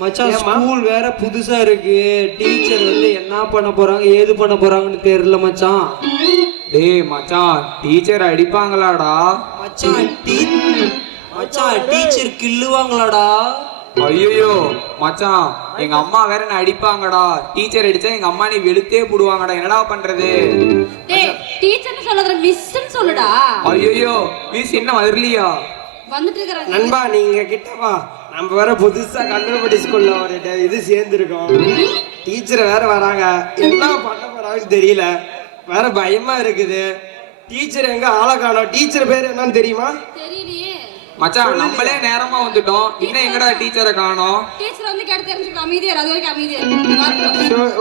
மச்சான் ஸ்கூல் வேற புதுசா இருக்கு. டீச்சர் வந்து என்ன பண்ண போறாங்க ஏது பண்ண போறாங்கன்னு தெரியல மச்சான். டேய் மச்சான், டீச்சர் அடிப்பாங்களாடா? மச்சான் டீச்சர் கில்லுவாங்களாடா? ஐயோ மச்சான், எங்க அம்மா வேற என்ன அடிப்பாங்கடா. டீச்சர் அடிச்சா எங்க அம்மா நீ வெளுத்தே போடுவாங்கடா. என்னடா பண்றது? டேய் டீச்சர்னு சொல்லாத மிஸ்ன்னு சொல்லுடா. ஐயோ மிஸ் என்ன வரலையா? வந்துட்டு இருக்கறாங்க. நண்பா நீங்க கிட்ட வா. நம்ம வேற புதுசா கண்டபடி ஸ்கூல்ல ஒரு இது சேர்ந்துருக்கோம். டீச்சர் வேற வராங்க. என்ன பண்ண போறாங்கன்னு தெரியல. வேற பயமா இருக்குது. டீச்சர் எங்க ஆளை காணோம். டீச்சர் பேர் என்னன்னு தெரியுமா? தெரியலையே மச்சான், நம்மளே நேரமா வந்துட்டோம், இன்னும் எங்கடா டீச்சரை காணோம்? டீச்சர் வந்து கேட்டு தெரிஞ்சுக்க. அமைதியா அது வரைக்கும் அமைதியா.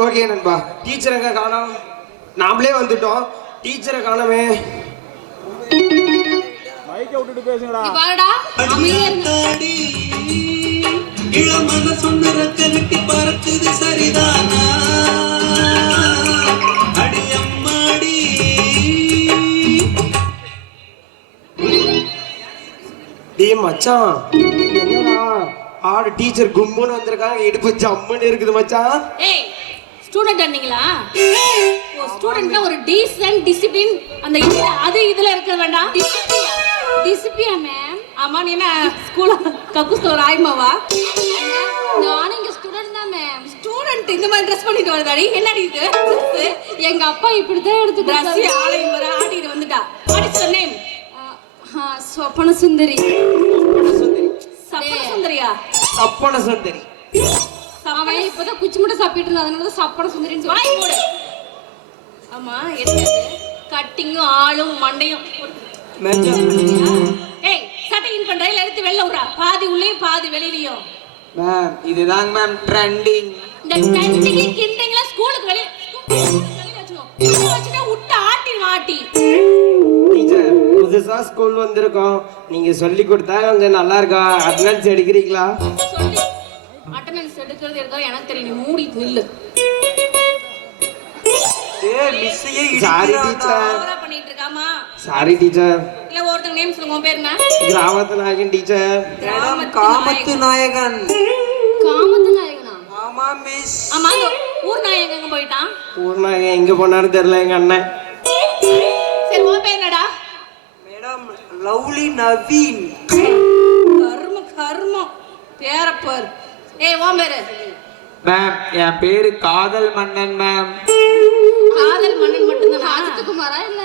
ஓகே நண்பா, டீச்சர் எங்க காணோம்? நாமளே வந்துட்டோம், டீச்சரை காணோமே. மைக்க விட்டுட்டு பேசுங்கடா. நீ பாருடா, அமைதியா இரு. இளமன சொன்ன ரக்கனட்டி பறக்குது சரிதானா? அடியம்மாடி டேய் மச்சான், என்னடா ஆடு டீச்சர் கும்புன்னு வந்திருக்காங்க. இடுப்பு ஜம்முன்னு இருக்குது மச்சான். ஏய் ஸ்டூடண்ட் அண்ணீங்களா? ஓ ஸ்டூடண்ட்னா ஒரு டீசன்ட் டிசிப்ளின் அந்த இதுல இருக்க வேண்டாம். டிசிப்ளியா மேம்? ஆமா, நீ என்ன ஸ்கூல்ல கக்கூஸ்ல ஒரு ஆய்மாவா? நான் இங்க ஸ்டூடண்ட் தான் மேம். ஸ்டூடண்ட் இந்த மாதிரி ட்ரெஸ் பண்ணிட்டு வரதாடி? என்னடி இது? எங்க அப்பா இப்படி தான் எடுத்து ட்ரெஸ் ஆளையும் வர ஆடிட்டு வந்துட்டா. What is your name? சொப்பன சுந்தரி. சப்பன சுந்தரியா? சப்பன சுந்தரி. அவன் இப்பதான் குச்சி மட்டும் சாப்பிட்டு இருந்தா, அதனால சப்பன சுந்தரின்னு சொல்லி வாய் போடு. ஆமா, என்னது கட்டிங்கும் ஆளும் மண்டையும்? ஏய் சட்டை இன் பண்ற இல்ல எடுத்து வெளில விடுறா. பாதி உள்ளேயும் பாதி வெளியிலயும். மேம் இதுதாங்க மேம் ட்ரெண்டிங். இந்த ட்ரெண்டிங் கிண்டிங்ல ஸ்கூலுக்கு வெளிய வச்சுட்டா விட்டு ஆட்டி மாட்டி. டீச்சர் புதுசா ஸ்கூல் வந்திருக்கோம், நீங்க சொல்லி கொடுத்தா கொஞ்சம் நல்லா இருக்கா? அட்டெண்டன்ஸ் எடுக்கிறீங்களா? சொல்லி அட்டெண்டன்ஸ் எடுக்கிறது எடுக்க எனக்கு தெரியும். நீ மூடி நில்லு. ஏய் மிஸ்ஸையே சாரி இடிக்குறாடா. டீச்சர். ஓவரா பண்ணிட்டு இருக்காமா? Sorry teacher. இல்ல ஒருத்தங்க நேம் சொல்லுங்க. உன் பேர் என்ன? கிராமத்து நாயகன் டீச்சர். காமத்து நாயகன். காமத்து நாயகனா? ஆமா மிஸ். ஆமா, அந்த ஊர் நாயகன் எங்க போயிட்டான்? ஊர் நாயகன் எங்க போனாரு தெரியல எங்க அண்ணன். சரி உன் பேர் என்னடா? Madam lovely Naveen. கர்மம் பேரப்பர். ஏய் உன் பேரு? மேம் என் பேரு காதல் மன்னன் மேம். காதல் மன்னன் மட்டும்தான். ராஜகுமாரா இல்ல?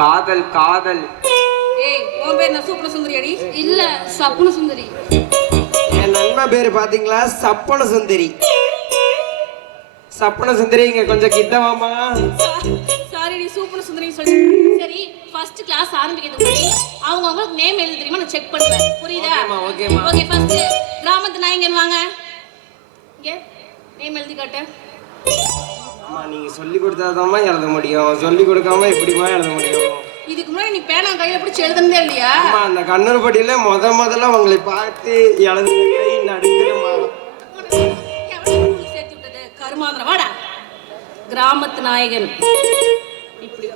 காதல் காதல். ஏய் உன் பேர் என்ன? சூப்பர் சுந்தரி அடி? இல்ல சப்புன சுந்தரி. என் நண்பன் பேரு பாத்தீங்களா? சப்பன சுந்தரி. சப்பன சுந்தரி இங்க கொஞ்சம் கிட்ட வாமா. சாரி டி, சூப்பர் சுந்தரி சொல்லி. சரி ஃபர்ஸ்ட் கிளாஸ் ஆரம்பிக்கிறதுக்கு முன்னாடி அவங்க உங்களுக்கு நேம் எழுதி தெரியுமா? நான் செக் பண்ணுவேன். புரியுதா? ஓகேமா. ஓகே ஃபர்ஸ்ட் கிராமத்து நாயகன் வாங்க. இங்க நேம் எழுதி காட்டு. அம்மா நீங்க சொல்லி கொடுத்தாதாம்மா எழுத முடியும், சொல்லி கொடுக்காம எப்படிமா எழுத முடியும்? இதுக்கு முன்னாடி நீ பேனா கையில பிடிச்சி எழுதுனதே இல்லையா? அம்மா அந்த கண்ணூர்பட்டியில முதல்ல உங்களை பார்த்து எழுத கை நடுங்குறமா. சேர்த்து விட்டது கருமாந்திரம். வாடா கிராமத்து நாயகன். இப்படி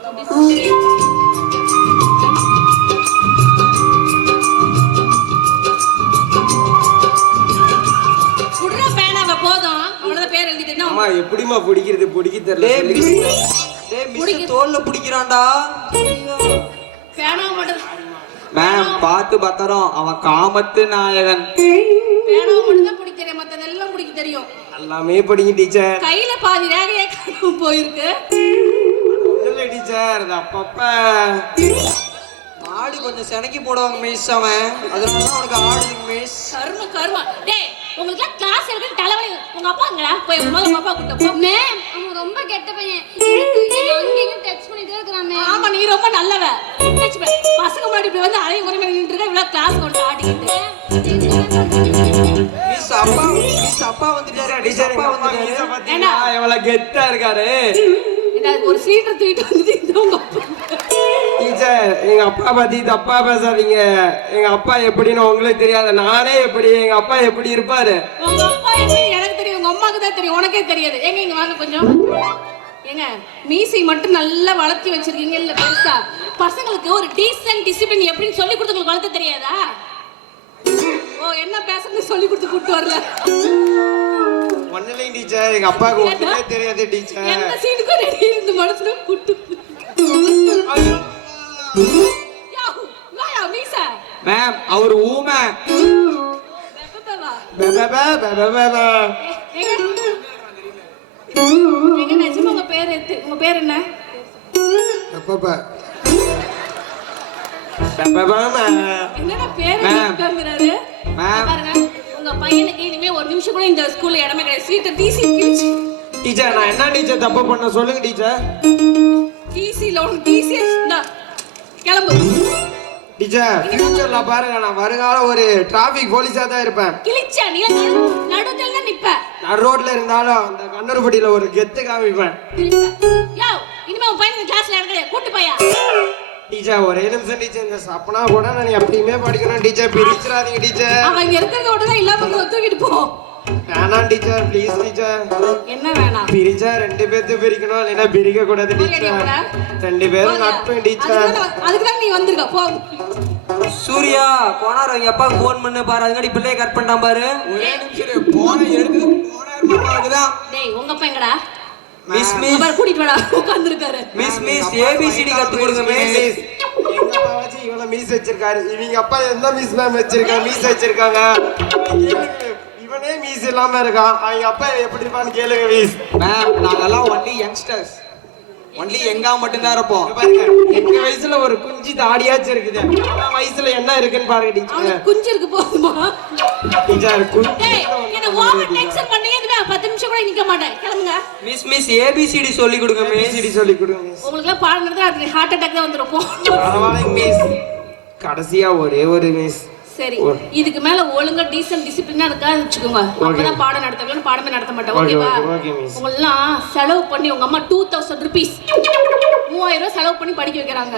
குடுற பேனாவை போதும். அவ்வளவுதான் பேர் எழுதிட்டு. அம்மா எப்படிமா பிடிக்கிறது? பிடிக்க தெரியல. டேய் மிஸ் தோல்ல பிடிக்கிறான்டா. பேனா மட்டும் மேம் பார்த்து பத்திரம், அவன் காமத்து நாயகன். பேனாவை மட்டும் தான் பிடிக்க தெரியும், மத்ததெல்லாம் பிடிக்க தெரியும். எல்லாமே படிங்க டீச்சர். கையில பாதி ரேகையே காணாம போயிருக்கு. ஒண்ணுல டீச்சர் அது அப்பப்ப ஆடு கொஞ்சம் செனக்கி போடுவாங்க மிஸ். அவன் அதனால தான் அவனுக்கு ஆடுங்க மிஸ். கர்மம். டேய் உங்களுக்கு கிளாஸ் எடுக்க தலைவலி. உங்க அப்பா எங்கடா? போய் உங்க அப்பா கூட்ட போ. மேம் அவன் ரொம்ப கெட்ட பையன். அங்கங்க டச் பண்ணிட்டே இருக்கறான் மேம். ஆமா நீ ரொம்ப நல்லவ. டச் பண்ண பசங்க முன்னாடி இப்படி வந்து அலைய குறைமை நின்னுட்டு இருக்க. இவ்வளவு கிளாஸ் கொண்டு ஆடிக்கிட்டு. மிஸ் அப்பா வந்துட்டாரு. டீச்சர் அப்பா வந்துட்டாரு. பாத்தீங்களா எவ்வளவு கெத்தா இருக்காரு? ஒரு சீட்டர் தூக்கிட்டு வந்து இந்த உங்க அப்பா. டீச்சர் எங்க அப்பா பத்தி தப்பா பேசாதீங்க. எங்க அப்பா எப்படின்னு உங்களுக்கு தெரியாது, நானே எப்படி எங்க அப்பா எப்படி இருப்பாரு. உங்க அப்பா எப்படி எனக்கு தெரியும், உங்க அம்மாக்கு தான் தெரியும், உனக்கே தெரியாது. எங்க இங்க வாங்க கொஞ்சம். ஏங்க மீசை மட்டும் நல்லா வளர்த்தி வச்சிருக்கீங்க இல்ல பெருசா பசங்களுக்கு ஒரு டீசன்ட் டிசிப்ளின் எப்படின்னு சொல்லி கொடுத்து உங்களுக்கு வளர்த்த தெரியாதா? ஓ என்ன பேசுறது சொல்லி கொடுத்து கூட்டு வரல. ஒன்னும் டீச்சர், எங்க அப்பாவுக்கு ஒண்ணுமே தெரியாது டீச்சர். எந்த சீனுக்கும் ரெடி இருந்து மனசுல கூட்டு. யா வாயா மீசா. மேம் அவர் ஊமை. எங்க நிஜமா உங்க பேர் என்ன? என்னடா பேரு கேட்கறாரு? பாருங்க உங்க பையனுக்கு இனிமே ஒரு நிமிஷம் கூட இந்த ஸ்கூல்ல இடமே கிடையாது. சீட்டை டிசி கிழிச்சு. டீச்சர் நான் என்ன டீச்சர் தப்பு பண்ண சொல்லுங்க டீச்சர். டிசில உனக்கு டிசி கிளம்பு. டீச்சர் ஃபியூச்சர்ல பாருங்க நான் வருங்கால ஒரு டிராபிக் போலீஸா தான் இருப்பேன். கிழிச்சா நீ நடுவுல நிப்ப. நான் ரோட்ல இருந்தாலும் அந்த கண்ணூர்பட்டியில ஒரு கெத்து காமிப்பேன். யோ இனிமே உன் பையன் கிளாஸ்ல இறங்கல கூட்டி போயா. டீச்சர் ஒரே நிமிஷம் டீச்சர், இந்த சப்பனா கூட நான் எப்பயுமே படிக்கணும் டீச்சர், பிரிச்சிடாதீங்க டீச்சர். அவன் இங்க இருக்கிறதோட தான் இல்லாம தூக்கிட்டு போ. வேணாம் டீச்சர் ப்ளீஸ் டீச்சர். என்ன வேணாம்? பிரிச்சா ரெண்டு பேர்த்து பிரிக்கணும், இல்லைன்னா பிரிக்க கூடாது டீச்சர். ரெண்டு பேரும் நட்பு டீச்சர். அதுக்கு தான் நீ வந்திருக்க போ. சூர்யா போனார் அவங்க அப்பா ஃபோன் பண்ண பாரு, அதுக்காடி பிள்ளைய கட் பண்ணாம பாரு. ஒரே நிமிஷம் போன எடுத்து போனாருதான். டேய் உங்க பையங்கடா மிஸ் மிஸ் அவர் கூட்டிட்டு வாடா உட்கார்ந்திருக்காரு. மிஸ் மிஸ் ஏபிசிடி கத்து கொடுங்க மிஸ். எங்க அப்பா வச்சு இவன மீஸ் வச்சிருக்காரு, இவங்க அப்பா எந்த மீஸ் மேம் வச்சிருக்காங்க, மீஸ் வச்சிருக்காங்க. இவனே மீஸ் இல்லாம இருக்கான், அவங்க அப்பா எப்படி இருப்பான்னு கேளுங்க மீஸ். மேம் நாங்கெல்லாம் ஒன்லி யங்ஸ்டர்ஸ், ஒன்லி எங்கா மட்டும்தான் இருப்போம். பாருங்க எங்க வயசுல ஒரு குஞ்சி தாடியாச்சும் இருக்குது, அவன் வயசுல என்ன இருக்குன்னு பாருங்க டீச்சர். அவனுக்கு குஞ்சு இருக்கு போதுமா? டீச்சர் டேய் என்ன ஓவர் டென்ஷன் பண்ணீங்க, இதுவே 10 நிமிஷம் கூட நிக்க மாட்டேன். கிளம்புங்க. மிஸ் மிஸ் ஏபிசிடி சொல்லி கொடுங்க மிஸ். ஏபிசிடி சொல்லி கொடுங்க மிஸ். உங்களுக்கு எல்லாம் பாடம் நடந்தா அதுக்கு ஹார்ட் அட்டாக் தான் வந்துரும் போ. பரவாயில்லைங்க மிஸ், கடைசியா ஒரே ஒரு மிஸ். சரி இதுக்கு மேல ஒழுங்கா டீசன்ட் டிசிப்ளினா இருக்கா வச்சுக்கோங்க. அப்பதான் பாடம் நடத்தலாம், பாடமே நடத்த மாட்டேன். ஓகேவா? Okay miss. உங்களெல்லாம் செலவு பண்ணி உங்க அம்மா 2000 rupees 3000 ரூபாய் செலவு பண்ணி படிக்க வைக்கிறாங்க.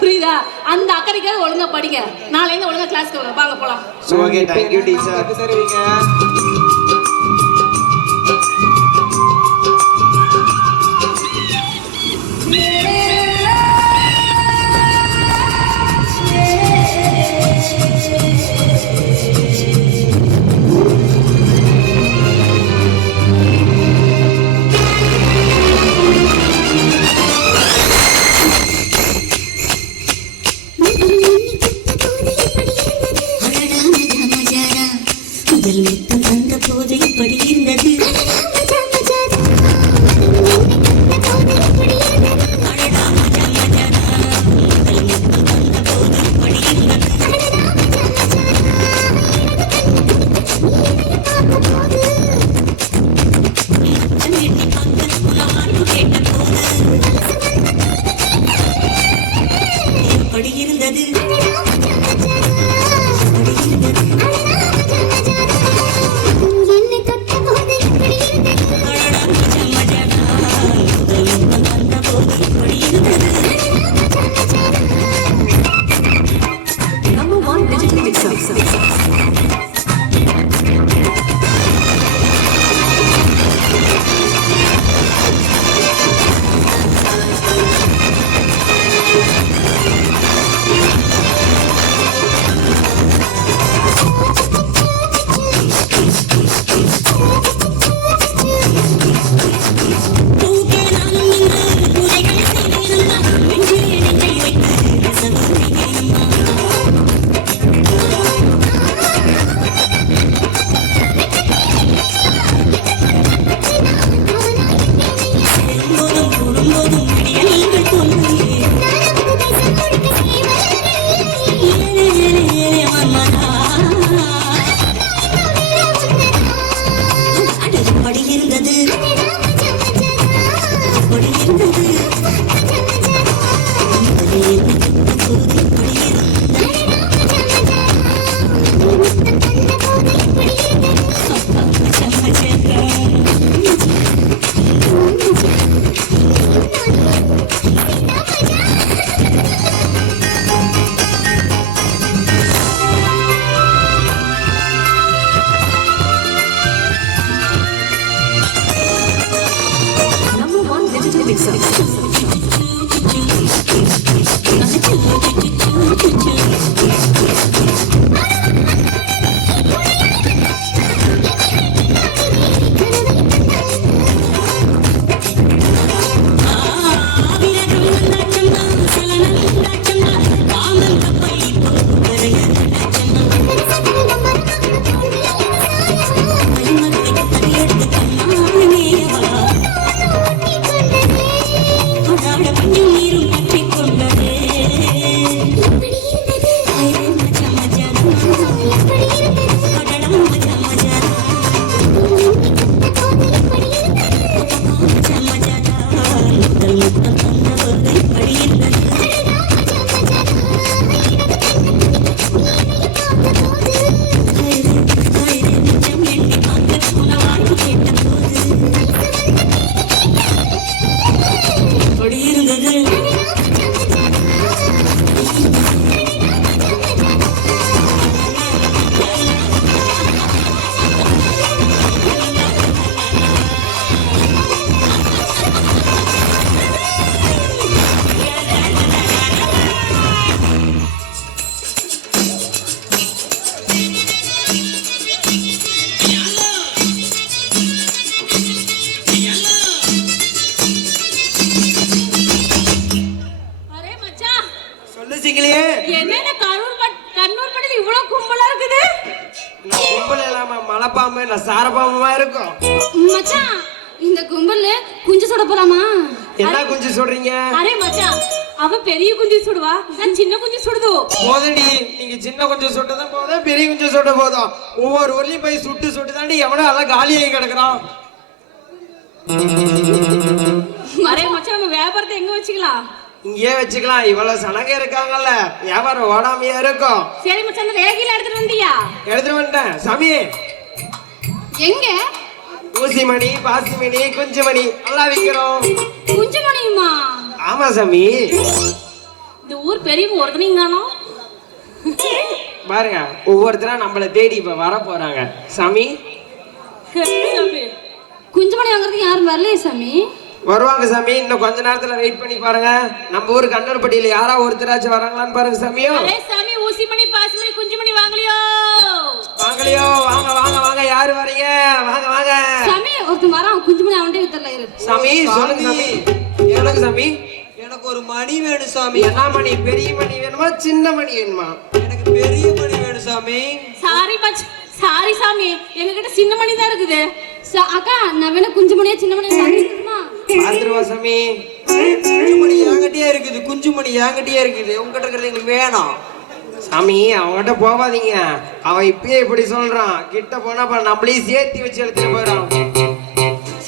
புரியுதா? அந்த அக்கறைக்காக ஒழுங்கா படிங்க. நாளைக்கு ஒழுங்கா கிளாஸ்க்கு வாங்க போலாம். Okay thank you teacher. சரிங்க. சிங்கிலியே என்னென்ன கண்ணூர் பட்டியில் இவ்வளவு கும்பலா இருக்குது? கும்பல் இல்லாம மலைப்பாம்பு இல்ல சாரப்பாம்புமா இருக்கும். மச்சான் இந்த கும்பல்ல குஞ்சு சுட போலாமா? என்ன குஞ்சு சொல்றீங்க? அரே மச்சான் அவ பெரிய குஞ்சு சுடுவா, நான் சின்ன குஞ்சு சுடுது. போதடி, நீங்க சின்ன குஞ்சு சுட்டதான் போதும், பெரிய குஞ்சு சுட்ட போதும். ஒவ்வொரு ஊர்லயும் போய் சுட்டு தாண்டி எவனோ எல்லாம் காலியாகி கிடக்குறான். அரே மச்சான் நம்ம வியாபாரத்தை எங்க வச்சுக்கலாம்? இங்கேயே வச்சுக்கலாம், இவ்வளவு சனங்க இருக்காங்கல்ல, வியாபாரம் ஓடாமையா இருக்கும். சரி மச்சான், அந்த ரேகில எடுத்துட்டு வந்தியா? எடுத்துட்டு வந்துட்டேன் சாமி. எங்க? ஊசி மணி, பாசி மணி, குஞ்சு மணி எல்லாம் விக்கிறோம். குஞ்சு மணியுமா? ஆமா சாமி. இந்த ஊர் பெரியவங்க ஒருத்தனையும் காணோம். பாருங்க, ஒவ்வொருத்தரா நம்மளை தேடி இப்ப வர போறாங்க சாமி. குஞ்சு மணி வாங்குறதுக்கு யாரும் வரலையே சாமி. வருவாங்க சாமி, இன்னும் கொஞ்ச நேரத்துல வெயிட் பண்ணி பாருங்க. நம்ம ஊர் கண்ணூர்பட்டியில யாரா ஒருத்தராச்சும் வராங்களான்னு பாருங்க சாமியோ. அரே சாமி, ஊசி மணி, பாசி மணி, குஞ்சு மணி வாங்கலையோ? வாங்கலையோ? வாங்க வாங்க வாங்க, யாரு வரீங்க? வாங்க வாங்க சாமி. ஒருத்தன் வரான், குஞ்சு மணி அவன்கிட்ட வித்தரல இரு. சாமி. சொல்லுங்க சாமி. எனக்கு சாமி, எனக்கு ஒரு மணி வேணும் சாமி. என்ன மணி? பெரிய மணி வேணுமா சின்ன மணி வேணுமா? எனக்கு பெரிய மணி வேணும் சாமி. சாரி சாமி, எங்ககிட்ட சின்ன மணி தான் இருக்குது. அக்கா, நான் வேணா குஞ்சு மணியா சின்ன மணியா வாங்கிட்டுமா? பாத்துருவா சாமி. குஞ்சு மணி என்கிட்டயே இருக்குது, குஞ்சு மணி என்கிட்டயே இருக்குது. உங்ககிட்ட இருக்கிறது எங்களுக்கு வேணாம் சாமி. அவன்கிட்ட போவாதீங்க, அவன் இப்பயே இப்படி சொல்றான். கிட்ட போனா அப்புறம் நம்மளையும் சேர்த்து வச்சு எடுத்துட்டு போயிடான்.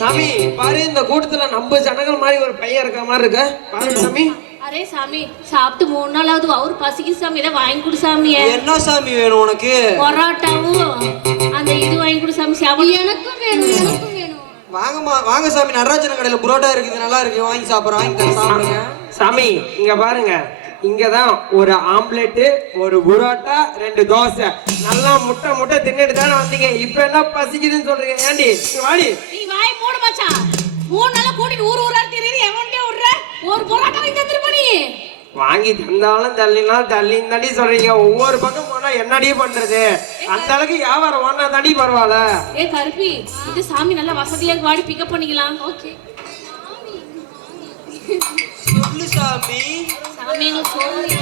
சாமி பாரு, இந்த கூட்டத்துல நம்ம ஜனங்கள் மாதிரி ஒரு பையன் இருக்க மாதிரி இருக்க பாரு சாமி. அரே சாமி, சாப்பிட்டு 3 நாள் ஆகுது, அவரு பசிக்கு சாமி, இதை வாங்கி கொடு சாமி. என்ன சாமி வேணும் உனக்கு? பரோட்டாவும் அந்த இது வாங்கி கொடு சாமி. எனக்கும் வேணும், எனக்கும் வேணும். வாங்கம்மா, வாங்க சாமி. நடராஜன் கடையில புரோட்டா இருக்குது, நல்லா இருக்கு, வாங்கி சாப்பிடுறோம். வாங்கி தர சாப்பிடுங்க சாமி. இங்க பாருங்க, இங்கதான் ஒரு ஆம்லெட், ஒரு புரோட்டா, 2 தோசை, நல்லா முட்டை தின்னுட்டு தானே வந்தீங்க. இப்ப என்ன பசிக்குதுன்னு சொல்றீங்க? ஏண்டி வாடி. நீ வாய் மூடு மச்சான். 3 நாளா கூட்டிட்டு ஊரா திரியுது, எவன்டே விடுற? ஒரு பரோட்டா வாங்கி தந்துருப்பா நீ. வாங்கி தந்தாலும் தள்ளினாலும் தள்ளி சொல்றீங்க. ஒவ்வொரு பக்கம் போனா என்னடி பண்றது? அந்த அளவுக்கு வியாபாரம் ஒன்னா தடி பரவாயில்ல. ஏ கருப்பி, இது சாமி நல்லா வசதியா வாடி பிக்கப் பண்ணிக்கலாம். ஓகே சொல்லு சாமி. சாமி எங்களுக்கு சொல்லு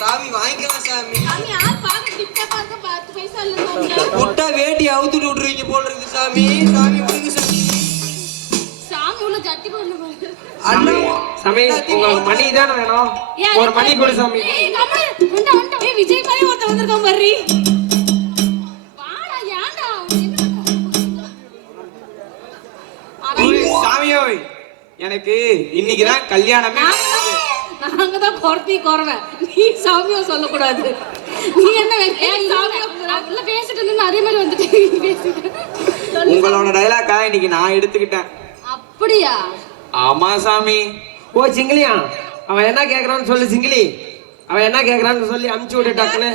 சாமி வாங்கிக்கலாம் சாமி. சாமி ஆள் பாக்க டிப்டாப்பா இருக்க, 10 பைசா இல்ல சாமி. முட்டை வேட்டி அவுத்துட்டு விட்டுருவீங்க போல இருக்கு சாமி. சாமி விடுங்க சாமி. சாமி உள்ள ஜட்டி போடணும். சாமி, உங்களுக்கு மணி தானே வேணும்? ஒரு மணி கொடு சாமி. ஏய் கம்மல், வண்டா. ஏய் விஜய் மாதிரி ஒருத்தன் வந்திருக்கான் பாரு. வாடா, ஏன்டா சாமியோய், எனக்கு இன்னைக்குதான் கல்யாணமே. நாங்க தான் குறவன். நீ சாமியோ சொல்லக்கூடாது. நீ என்ன சாமியோ அப்படிலாம் பேசிட்டு இருந்து அதே மாதிரி வந்துட்டு. உங்களோட டைலாக்கா இன்னைக்கு நான் எடுத்துக்கிட்டேன். அப்படியா? ஆமா சாமி. ஓ சிங்கிலியா, அவன் என்ன கேக்குறான்னு சொல்லு சிங்கிலி. அவன் என்ன கேக்குறான்னு சொல்லி அமுச்சு விட்டு டக்குன்னு.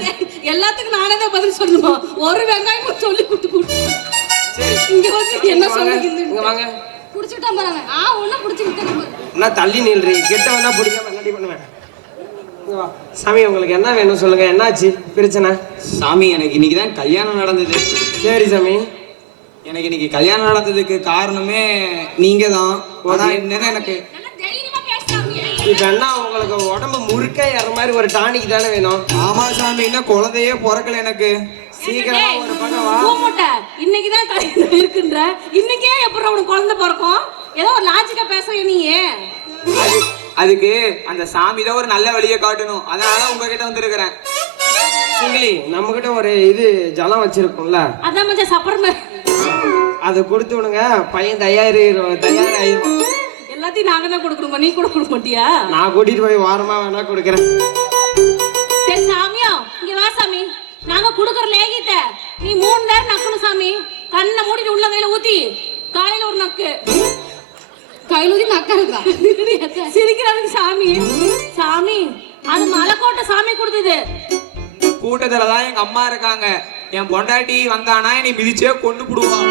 எல்லாத்துக்கும் நானே தான் பதில் சொல்லணும். ஒரு வெங்காயம் சொல்லி குட்டு. இங்க வந்து என்ன சொல்லுங்க? வாங்க. புடிச்சுட்டா பாருங்க. ஒண்ணு புடிச்சுக்கிட்டே நான் தள்ளி நில்றீ. கிட்ட வந்தா பிடிக்காம என்னடி பண்ணுவேன்? இங்க வா. சாமி, உங்களுக்கு என்ன வேணும் சொல்லுங்க. என்னாச்சு பிரச்சனை? சாமி, எனக்கு இன்னைக்குதான் கல்யாணம் நடந்தது. சரி சாமி. எனக்கு இன்னைக்கு கல்யாணம் நடந்ததுக்கு காரணமே நீங்க தான். என்னன்னா எனக்கு நல்லா தைரியமா பேசாமீங்க. இப்ப என்ன, உங்களுக்கு உடம்பு முறுக்க ஏற மாதிரி ஒரு டானிக் தானே வேணும்? ஆமா சாமி, இன்னும் குழந்தையே பிறக்கல எனக்கு. சீக்கிரமா ஒரு பக்கம் வா. பூமுட்டை, இன்னைக்கு தான் கல்யாணம் இருக்குன்ற. இன்னைக்கே எப்பறம் உனக்கு குழந்தை பிறக்கும்? ஏதோ ஒரு லாஜிக்கா பேசுற நீ. அதுக்கு அந்த சாமி தான் ஒரு நல்ல வழியை காட்டணும். அதனால உங்ககிட்ட வந்திருக்கிறேன். சிங்கிலி, நம்ம கிட்ட ஒரு இது ஜலம் வச்சிருக்கோம்ல, அதான் மச்சான் சப்பரமே. அதை கொடுத்து விடுங்க. பையன் தயாராயிரும். எல்லாத்தையும் நாங்க தான் கொடுக்கணுமா? நீ கூட கொடுக்க மாட்டியா? நான் கூட்டிட்டு போய் வாரமா வேணா கொடுக்குறேன். சரி சாமியோ, இங்க வா சாமி. நாங்க குடுக்கற லேகிட்ட நீ 3 நேரம் நக்கணும் சாமி. கண்ணை மூடிட்டு உள்ள கையில ஊத்தி காலையில ஒரு நக்கு. கையில ஊத்தி நக்கறதா? சிரிக்கிறாங்க சாமி. சாமி, அது மலைக்கோட்டை சாமி கொடுத்தது. கூட்டத்துலதான் எங்க அம்மா இருக்காங்க. என் பொண்டாட்டி வந்தானா என்னை மிதிச்சே கொண்டு போடுவான்.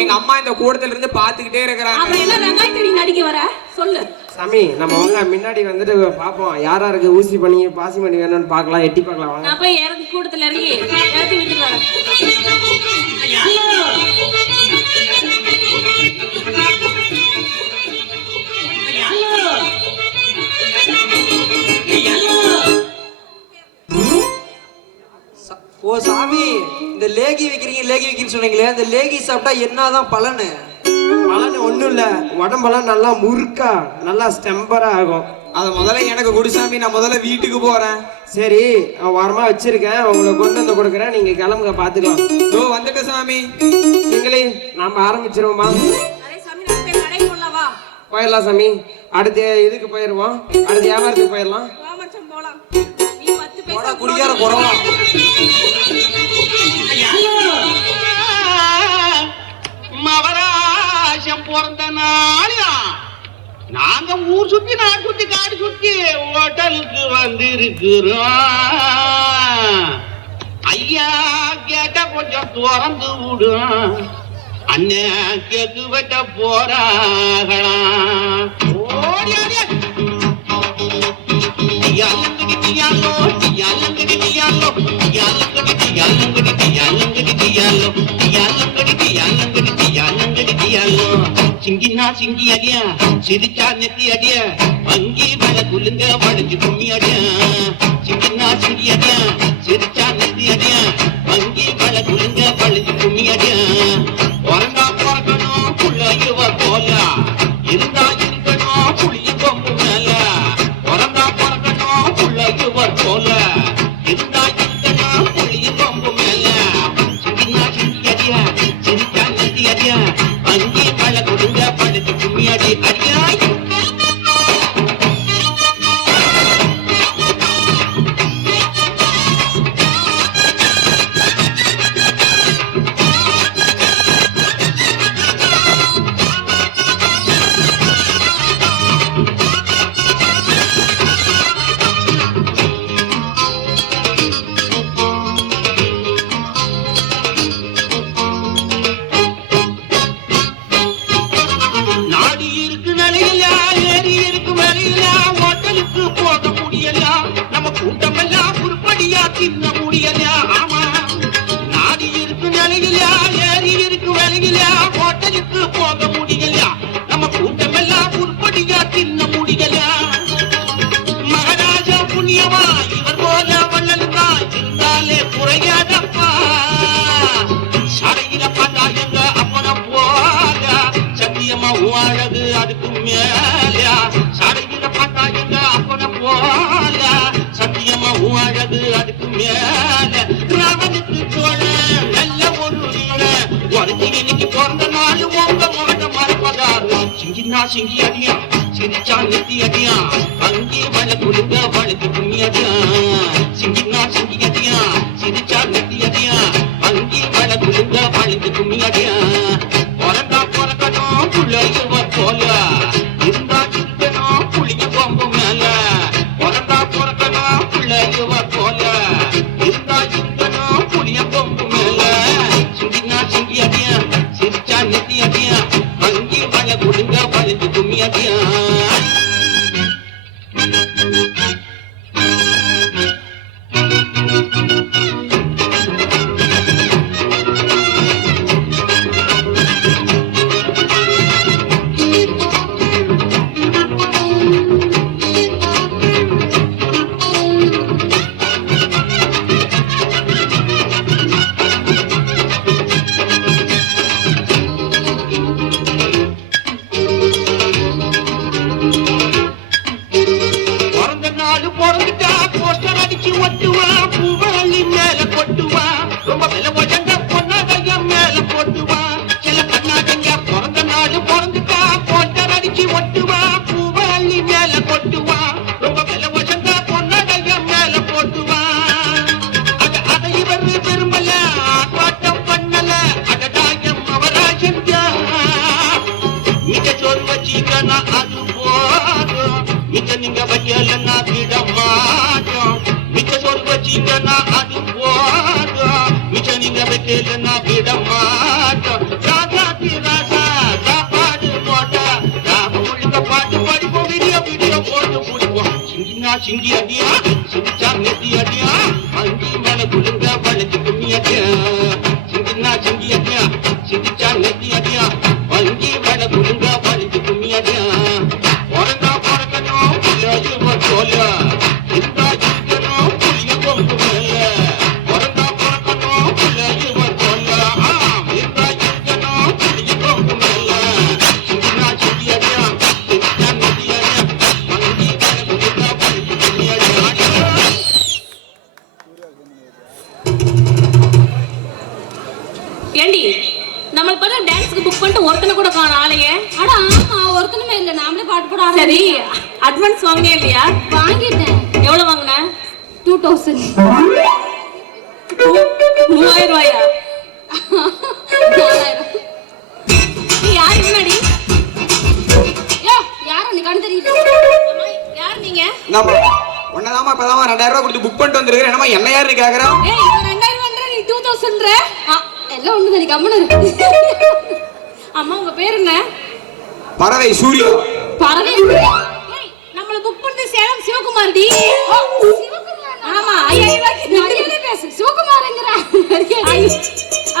எங்க அம்மா இந்த கூட்டத்துல இருந்து பாத்துக்கிட்டே இருக்கிறாங்க. அப்புறம் என்ன வெங்காயத்தடி நடிக்க வர சொல்லு சாமி. நம்ம உங்க முன்னாடி வந்துட்டு பாப்போம் யாராருக்கு ஊசி பண்ணி பாசி பண்ணி வேணும்னு பாக்கலாம், எட்டி பாக்கலாம். வாங்க. நான் போய் இறங்கி கூட்டத்துல இறங்கி ஏத்தி விட்டுட்டு வரேன். Hello. ஓ சாமி, இந்த லேகி விக்கிறீங்கன்னு சொன்னீங்களே, அந்த லேகி சாப்பிட்டா என்னதான் பலனு? பலன் ஒண்ணும் இல்ல, உடம்பெல்லாம் நல்லா முறுக்கா நல்லா ஸ்டெம்பரா ஆகும். அத முதல்ல எனக்கு கொடு சாமி, நான் முதல்ல வீட்டுக்கு போறேன். சரி, ஓரமா வச்சிருக்கேன், உங்களை கொண்டு வந்து கொடுக்குறேன், நீங்க கிளம்புங்க, பாத்துக்கலாம். ஓ வந்துட்டேன் சாமி. சிங்களி, நாம ஆரம்பிச்சிருவோமா? அரே சாமி, நம்ம போய் கடை போடலாவா? போயிடலாம் சாமி. அடுத்து இதுக்கு போயிடுவோம், அடுத்து வியாபாரத்துக்கு போயிடலாம். வா மச்சான் போலாம். நீ 10 போடா பைசா குடியார குறவா. மவராசம் பிறந்த நாளியா நாங்க ஊர் சுத்தி நாடு சுத்தி காடு சுத்தி ஹோட்டலுக்கு வந்திருக்கிறோம். ஐயா கேட்ட கொஞ்சம் திறந்து விடும், அண்ணன் கேக்கு வெட்ட போறாங்களாம். ஓடியாடியா சிங்கினா சிங்கி அடியா சிரிச்சா நெத்தி அடியா வங்கி வள குலுங்க வளைஞ்சு கும்மி அடியா. சிங்கினா சிங்கி அடியா சிரிச்சா நெத்தி அடியா வங்கி வள குலுங்க வளைஞ்சு கும்மி அடியா. பிறந்தா பிறக்கணும் புள்ளையுவ போல, இருந்தா இருக்கணும் புளிய கொம்பு மேல. பிறந்தா பிறக்கணும் புள்ளையுவ போல, இருந்தா இருக்கணும் புளிய கொம்பு மேல. சிங்கினா சிங்கி அடியா சிரிச்சா நெத்தி அடியா வங்கி வள குலுங்க வளைஞ்சு கும்மி அடி அடியா. நாடி இருக்கு நிலையில ஏறி இருக்கு வேலையில ஹோட்டலுக்கு போக முடியல, நம்ம கூட்டம் எல்லாம் உருப்படியா தின்ன முடியல. ஆமா, நாடி இருக்கு நிலையில ஏறி இருக்கு வேலையில ஹோட்டலுக்கு போக முடியல, நம்ம கூட்டம் எல்லாம் உருப்படியா தின்ன முடியல. மகாராஜா புண்ணியமா இவர் போல வள்ளலுக்கா இருந்தாலே குறையாதப்பா. சடையில பார்த்தா எங்க அப்பன போக சத்தியமா அழகு அதுக்கு மேல. சடையில பார்த்தா எங்க அப்பன போல சத்தியமா அழகு அதுக்கு மேல. ராவனுக்கு சோழ நல்ல ஒரு உனக்கு இன்னைக்கு பிறந்த நாள் உங்க முகத்தை மறப்பதாரு. சிங்கினா சிங்கி அடியா சிரிச்சா நெத்தி அடியா அங்கே வள குழுங்க வளைத்து கும்மி அடியா. சிங்கினா சிங்கி அடியா சிரிச்சா நெத்தி அடியா அங்கே வள குழுங்க வளைத்து கும்மி அடியா. பிறந்தா பிறக்கணும் புள்ளையுவ போல, இருந்தா இருக்கணும் புளிய கொம்பு மேல. பிறந்தா பிறக்கணும் புள்ளையுவ போல, இருந்தா இருக்கணும் புளிய கொம்பு மேல. சிங்கினா சிங்கி அடியா சிரிச்சா நெத்தி அடியா அங்கே வள குழுங்க வளைத்து கும்மி அடியா. பிறந்த நாடு பிறந்துட்டா போஸ்டர் அடிச்சு ஒட்டுவா, பூவள்ளி மேல கொட்டுவா, ரொம்ப விலை உயர்ந்த பொன்னாடைய மேல போட்டுவா. சில கண்ணாடிங்க பிறந்த நாடு பிறந்துட்டா போஸ்டர் அடிச்சு ஒட்டுவா, பூவள்ளி மேல கொட்டுவா, ரொம்ப விலை உயர்ந்த பொன்னாடைய மேல போட்டுவா. அதை இவர் விரும்பல, ஆர்ப்பாட்டம் பண்ணல, அடடாயம் அவராஜந்தா. மிக சொல் வச்சிக்கனா அது போதும், மிச்ச நீங்க வைக்கலன்னா விட மாட்டோம். மிச்ச சொல் வச்சிக்கனா அது போதும், மிச்ச நீங்க வைக்கலன்னா விட மாட்டோம். ராஜாத்தி ராஜா சாப்பாடு போட்டா நாம முழுக்க பாட்டு படிப்போம், வீடியோ போட்டு முடிப்போம். சிங்கினா சிங்கி அடியா சிரிச்சா நெத்தி அடியா அங்கி மேல குழுங்க வளைச்சு கும்மி அடியா. சிங்கினா சிங்கி அடியா சிரிச்சா நெத்தி அடியா அங்கி மேல குழுங்க வளைச்சு கும்மி அடியா. பிறந்தா பிறக்கணும் புள்ளையுவ போல, இருந்தா இருக்கணும் புளிய கொம்பு மேல. பிறந்தா பிறக்கணும் நம்மள பார்த்தா டான்ஸ்க்கு புக் பண்ணிட்டு ஒருத்தனை கூட காணோம் ஆளையே. அட ஆமா, ஒருத்தனுமே இல்ல. நாமளே பாட்டு போட சரி, ஆரம்பிச்சோம். அட்வான்ஸ் வாங்கினே இல்லையா? வாங்கிட்டேன். எவ்வளவு வாங்கின? 2000. 3000 ரூபாயா? 4000. நீ யாரு முன்னாடி? யோ, யாரோ நீ கண்ணு தெரியல. அம்மா, யார் நீங்க? நம்ம உன்னதாமா இப்பதாமா 2000 ரூபாய் கொடுத்து புக் பண்ணிட்டு வந்திருக்கிறேன். என்னமா என்ன யாருன்னு கேக்குறேன்? ஏய், இவன் 2000 நீ 2000. எல்லாம் ஒண்ணு தான், கம்மனு இரு. அம்மா உங்க பேர் என்ன? பறவை சூர்யா. பரவாயில்லை. ஏய், நம்மள புக் பண்ணது சேலம் சிவகுமார் டி. ஆமா, 5000 ரூபாய்க்கு நிறையவே பேசு. சிவகுமார்ங்கற.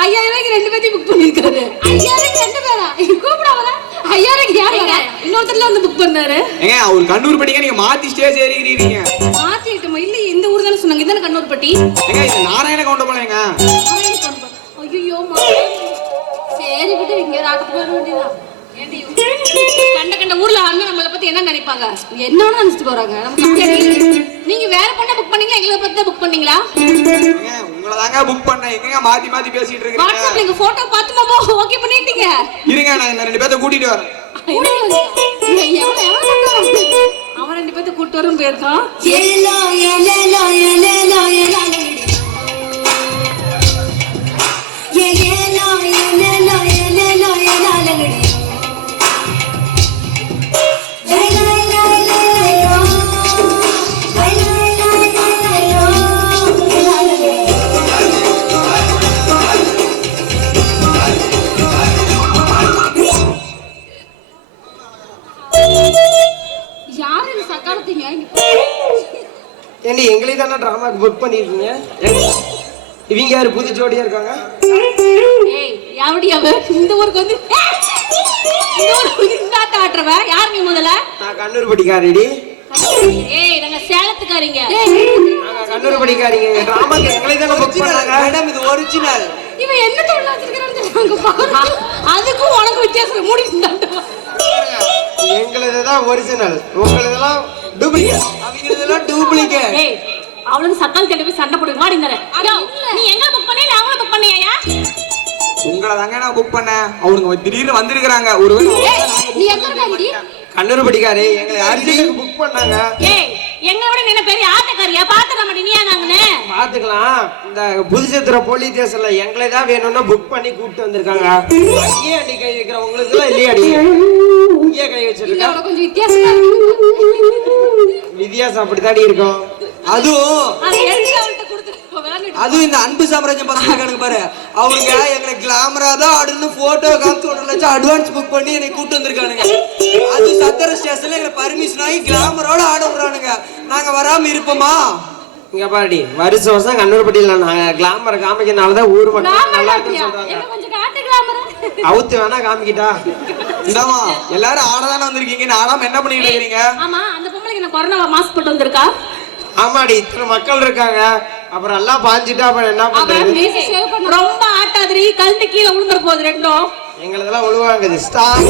5000 ரூபாய்க்கு ரெண்டு பேத்தையும் புக் பண்ணிருக்காரு. 5000க்கு ரெண்டு பேரா? கூப்பிடாவல. 5000க்கு யார் ஏங்க, வரா? இன்னொருத்தர்ல வந்து புக் பண்ணாரு. ஏங்க அவர் கண்ணூர் படிங்க, நீங்க மாத்தி ஸ்டேஜ் ஏறிக்கிறீங்க. மாத்திட்டோமா? இல்ல, இந்த ஊர் தானே சொன்னாங்க. இதானே கண்ணூர்பட்டி. ஏங்க இது நாராயண கவுண்ட போலங்க. ஐயோ, சரி விடு, இங்க ராக்கத்து போற வேண்டியதான். ஏண்டி கண்ட கண்ட ஊர்ல அண்ணன் நம்மள பத்தி என்ன நினைப்பாங்க? என்னன்னு நினைச்சிட்டு போறாங்க. நமக்கு நீங்க வேற பொண்ண புக் பண்ணீங்களா, எங்களை பத்தி தான் புக் பண்ணீங்களா? ஏங்க உங்களை தாங்க புக் பண்ணேன். எங்கங்க மாத்தி மாத்தி பேசிட்டு இருக்கீங்க? வாட்ஸ்அப்ல எங்க போட்டோ பார்த்துமா ஓகே பண்ணிட்டீங்க? இருங்க, நான் இந்த 2 பேத்தை கூட்டிட்டு வரேன். அவன் 2 பேத்த கூட்டு வரும் போயிருக்கான். யாரு இந்த சக்காலத்தீங்க? ஏண்டி எங்களை தானே டிராமாக்கு புக் பண்ணிருக்கீங்க? இவங்க யாரு புது ஜோடியா இருக்காங்க? ஏய், யாவடி அவ இந்த ஊருக்கு வந்து இந்த ஊருக்கு இந்த ஆட்ட ஆட்றவ யார் நீ முதல்ல? நான் கண்ணூர் படிக்காரடி. ஏய், நாங்க சேலத்துக்காரங்க. நாங்க கண்ணூர் படிக்காரீங்க. டிராமாக்கு எங்களை தானே புக் பண்ணாங்க. மேடம் இது ஒரிஜினல். இவன் என்ன தொழில் வச்சிருக்கான்னு தெரியாங்க பாரு. அதுக்கும் உனக்கு வித்தியாசம் மூடி இருந்தாண்டா. எங்களுதுதான் ஒரிஜினல், உங்களுதெல்லாம் டூப்ளிகேட். அவங்களதெல்லாம் டூப்ளிகேட். ஏய், அவளுக்கு சக்கால் கிட்ட போய் சண்டை போடுங்க. வாடி இந்தர. நீ எங்க புக் பண்ணி இல்ல அவங்கள புக் பண்ணியா? உங்களை தாங்க நான் புக் பண்ணேன். அவனுங்க திடீர்னு வந்திருக்காங்க. ஒருவேளை நீ எங்க இருக்காடி? கண்ணூர் படிக்காரு எங்களை அர்ஜென்ட்டுக்கு புக் பண்ணாங்க. ஏய், எங்களை விட நீ பெரிய ஆட்டக்காரியா? பாத்துக்க மாட்டே நீ ஏனாங்கன்னு? பாத்துக்கலாம். இந்த புதுச்சத்திர போலீஸ் ஸ்டேஷன்ல எங்களை தான் வேணும்னா புக் பண்ணி கூப்பிட்டு வந்திருக்காங்க. அங்கேயே அடி கை வைக்கிற உங்களுக்கு எல்லாம் இல்லையா அடி? இங்கேயே கை இல்ல, வச்சிருக்கா. அவள கொஞ்சம் வித்தியாசமா இருக்கு. வித்தியாசம் அப்படித்தாடி இருக்கும். அதுவும் அதை எழுதி அவள்கிட்ட கொடுத்துட்டு விளையாண்டு. அதுவும் இந்த அன்பு சாம்ராஜ்யம் பசங்க கணக்கு பாரு. அவங்க எங்களை கிளாமரா தான் ஆடுன்னு போட்டோ காமிச்சு 1 லட்சம் அட்வான்ஸ் புக் பண்ணி என்னை கூட்டு வந்திருக்கானுங்க. அது சத்திர ஸ்டேஷன்ல எங்களை பர்மிஷன் ஆகி கிளாமரோட ஆட விடுறானுங்க. நாங்க வராம இருப்போமா? இங்க பாடி வருஷம் வருஷம் கண்ணூர் பட்டியல நாங்க கிளாமர் காமிக்கிறனாலதான் ஊர் மட்டும் நல்லா இருக்குன்னு சொல்றாங்க. என்ன கொஞ்சம் காட்டுக்கலாமரா? அவுத்து வேணா காமிக்கிட்டா. இந்தாமா எல்லாரும் ஆடதானே வந்திருக்கீங்க. ஆடாம என்ன பண்ணிட்டு இருக்கீங்க? ஆமா, அந்த பொம்பளைக்கு என்ன கொரோனா மாஸ்க் போட்டு வந்திருக்கா? ஆமாடி, இத்தனை மக்கள் இருக்காங்க. அப்புறம் எல்லாம் பாஞ்சிட்டா அப்புறம் என்ன பண்றது? ரொம்ப ஆட்டாதிரி, கழுத்து கீழே விழுந்துற போகுது ரெண்டும். எங்களதெல்லாம் ஒழுவாங்குது. ஸ்டார்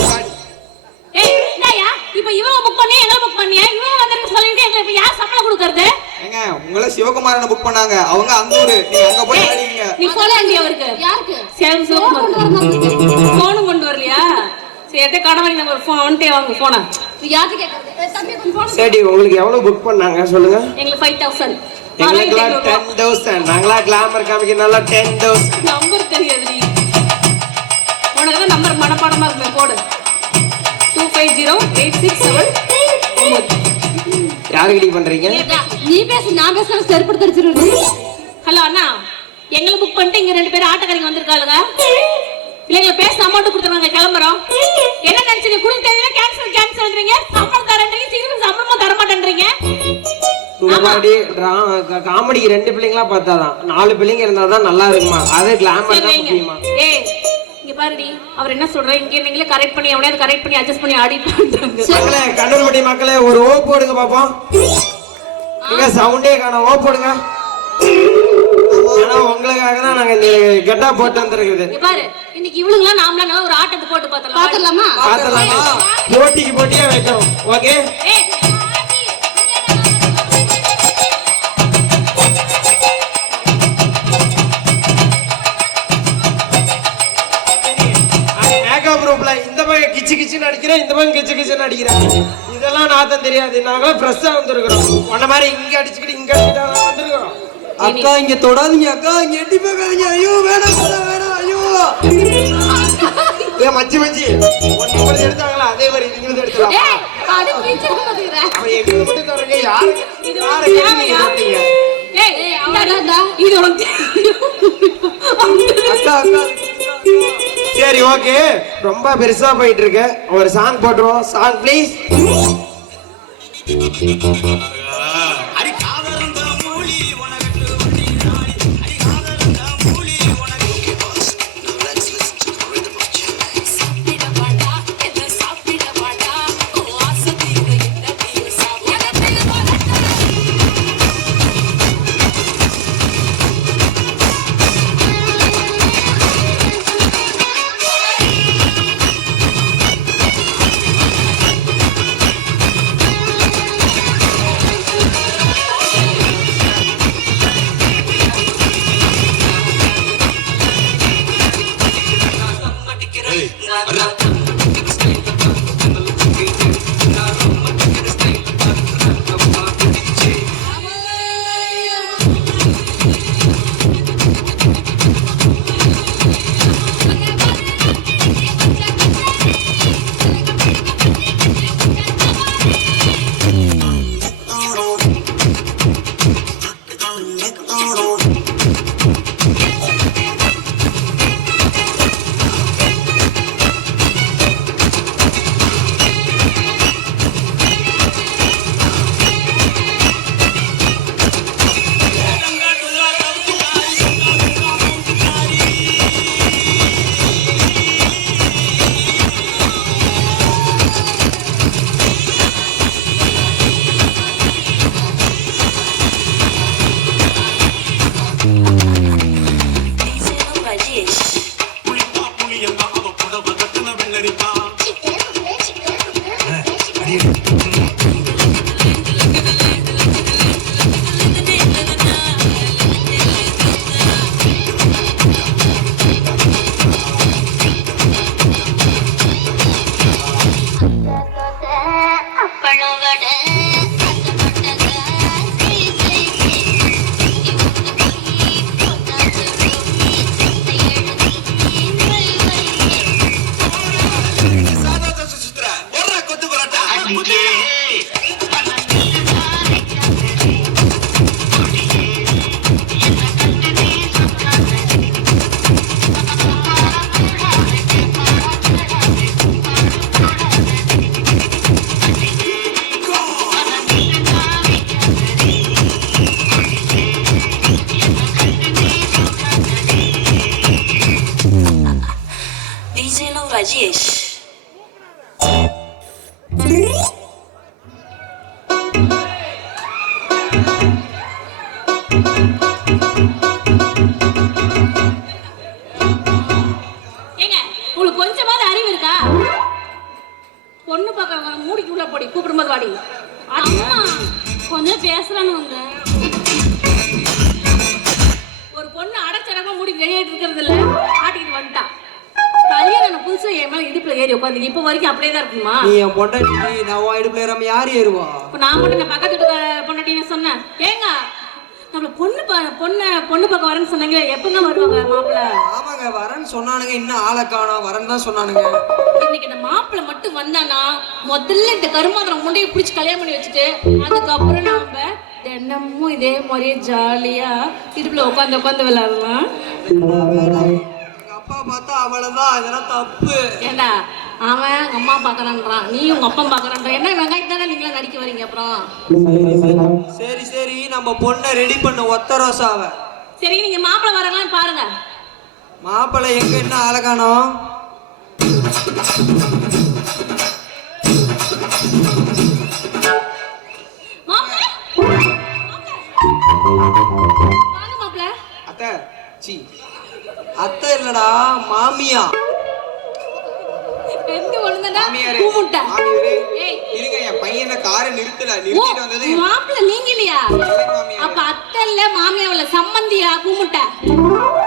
ஏய், இந்தாயா, இப்ப இவங்க புக் பண்ணி எங்களை புக் பண்ணியா? இவங்க வந்திருக்கு சொல்லிட்டு எங்களுக்கு இப்ப யார் சம்பளம் கொடுக்கறது? ஏங்க உங்களை சிவகுமாரனை புக் பண்ணாங்க. அவங்க அந்த ஊரு. நீங்க அங்க போய் ஆடுவீங்க. நீ சொல்லி அவருக்கு யாருக்கு? சேலம் போனும் கொண்டு வரலையா? சரி, கடவுள் நம்ம வந்துட்டே வாங்க போன. யாருக்கு கேக்குறது? தம்பி கொஞ்சம் போன். சரி, உங்களுக்கு எவ்வளவு புக் பண்ணாங்க சொல்லுங்க. எங்களுக்கு 5000. எங்களுக்கெல்லாம் 10,000. நாங்களா கிளாமர் காமிக்கிறனால 10,000. நம்பர் தெரியாது நீ. உனக்கு தான் நம்பர் மனப்பாடமா இருக்குமே, போடு. 250867. யாருக்கிட்ட பண்றீங்க? நீ பேசு, நான் பேசுறேன். செருப்பு தடிச்சிருவேன். ஹலோ அண்ணா, எங்களை புக் பண்ணிட்டு இங்க 2 பேரும் ஆட்டக்காரங்க வந்திருக்காளுங்க. இல்லைங்களா, பேச அமௌண்ட் கொடுத்துருவாங்க, கிளம்புறோம். என்ன நினைச்சீங்க? கொடுத்ததுல கேன்சல்ன்றீங்க, சம்பளம் தரேன்றீங்க, சீக்கிரம் சம்பளமும் தர மாட்டேன்றீங்க. காமெடிக்கு 2 பிள்ளைங்களா பார்த்தாதான் 4 பிள்ளைங்க இருந்தாதான் நல்லா இருக்குமா? அது கிளாமர் தான் முக்கியமா? ஏய், இங்க பாருடி, அவர் என்ன சொல்றாரு? இங்க நீங்களே கரெக்ட் பண்ணி அவனே கரெக்ட் பண்ணி அட்ஜஸ்ட் பண்ணி ஆடிட்டு பண்றாங்க. மக்களே, கண்ணூர்பட்டி மக்களே, ஒரு ஓ போடுங்க பாப்போம். இங்க சவுண்டே காணோம். ஓ போடுங்க. ஆனா உங்களுக்காக தான் நாங்க இந்த கெட்டா போட்டு வந்திருக்குது. இங்க பாரு, இன்னைக்கு இவளுங்கலாம் நாமளா ஒரு ஆட்டத்தை போட்டு பாத்துடலாமா? பார்த்தலாமா? போட்டிக்கு போட்டியா வைக்கிறோம். ஓகே. ஏய், இவன் கிச்சு கிச்சுன்னு அடிக்கிறான். இதெல்லாம் நாத்தம் தெரியாது. நாங்களும் ஃப்ரெஷ்ஷா வந்திருக்கிறோம். உன்ன மாதிரி இங்க அடிச்சுக்கிட்டு இங்க அடிச்சுக்கிட்டு வந்திருக்கோம். அக்கா இங்க தொடாதீங்க அக்கா, இங்க எட்டி பார்க்காதீங்க. ஐயோ வேணாம் வேணாம் வேணாம். ஐயோ ஏன் மச்சி மச்சி உன் நம்பர் எடுத்தாங்களா அதே மாதிரி நீங்களும் எடுத்துக்கலாம். ஏய் அது பிச்சை பாத்துக்கறேன். அவன் எங்களுக்கு மட்டும் தரங்க. யாருக்கு இது யாரை உனக்கு கேட்டு நீங்க தேவையா? போட்டீங்க? ஏய் அடடா. இது உனக்கு அக்கா அக்கா சரி ஓகே, ரொம்ப பெருசா போயிட்டு இருக்கு. ஒரு சாங் போட்டுருவோம். Song please. அடி காதலந்த மூலி உனக்கு வண்டி நாடி அடி காதலந்த மூலி உனக்கு Rajesh. ஏங்க உங்களுக்கு கொஞ்சமாவது அறிவு இருக்கா? பொண்ணு பார்க்க மூடிக்கு உள்ள போடி கூப்பிடும்போது வாடி. அம்மா கொஞ்சம் பேசலான்னு வந்தேன். ஒரு பொண்ணு அடைச்சடமா மூடி வெளியேட்டு இருக்கிறது இல்ல ஆட்டிக்கிட்டு வந்துட்டா. கல்யாணம் புதுசா என் மேல இடுப்புல ஏறி உட்காந்து இப்ப வரைக்கும் அப்படியே தான் இருக்குமா? நீ என் பொண்டாட்டி, நான் உன் இடுப்புல ஏறாம யார் ஏறுவா? இப்ப நான் மட்டும் இந்த பக்கத்து வீட்டு பொண்டாட்டின்னு சொன்னேன். ஏங்க நம்மள பொண்ணு பார்க்க வரேன்னு சொன்னாங்க. எப்பங்க வருவாங்க மாப்பிள்ள? ஆமாங்க வரேன்னு சொன்னானுங்க, இன்னும் ஆளை காணோம். வரேன்னு தான் சொன்னானுங்க. இன்னைக்கு இந்த மாப்பிள்ள மட்டும் வந்தானா முதல்ல இந்த கருமாதிரம் முண்டையை பிடிச்சி கல்யாணம் பண்ணி வச்சுட்டு அதுக்கப்புறம் நாம தினமும் இதே மாதிரியே ஜாலியா இடுப்புல உட்காந்து விளையாடலாம். எங்க அப்பா பார்த்தா அவ்வளவுதான், இதெல்லாம் தப்பு. ஏண்டா அவன் உங்க அம்மா பாக்குறான்றான், நீ உங்க அப்பா பாக்குறான்ற. என்ன வெங்காயம் தானே நீங்களா நடிக்க வரீங்க? அப்புறம் சரி சரி நம்ம பொண்ணை ரெடி பண்ண ஒத்த ரோசாவ. சரி நீங்க மாப்பிள்ள வரலாம் பாருங்க. மாப்பிள்ளை எங்க, என்ன ஆளை காணோம்? வாங்க மாப்பிள்ள. அத்தை சி அத்தை இல்லடா மாமியா. ரெண்டு ஒண்ணுதான்டா. மாமியாரே, கூமுட்டை. மாமியாரே, ஏய் இருங்க என் பையனை காரை நிறுத்திட்டு ஓ, வந்தது மாப்பிள்ள நீங்க இல்லையா? இல்லை மாமியாரே. அப்ப அத்தை இல்ல மாமியா இல்ல சம்மந்தியா கூமுட்டை.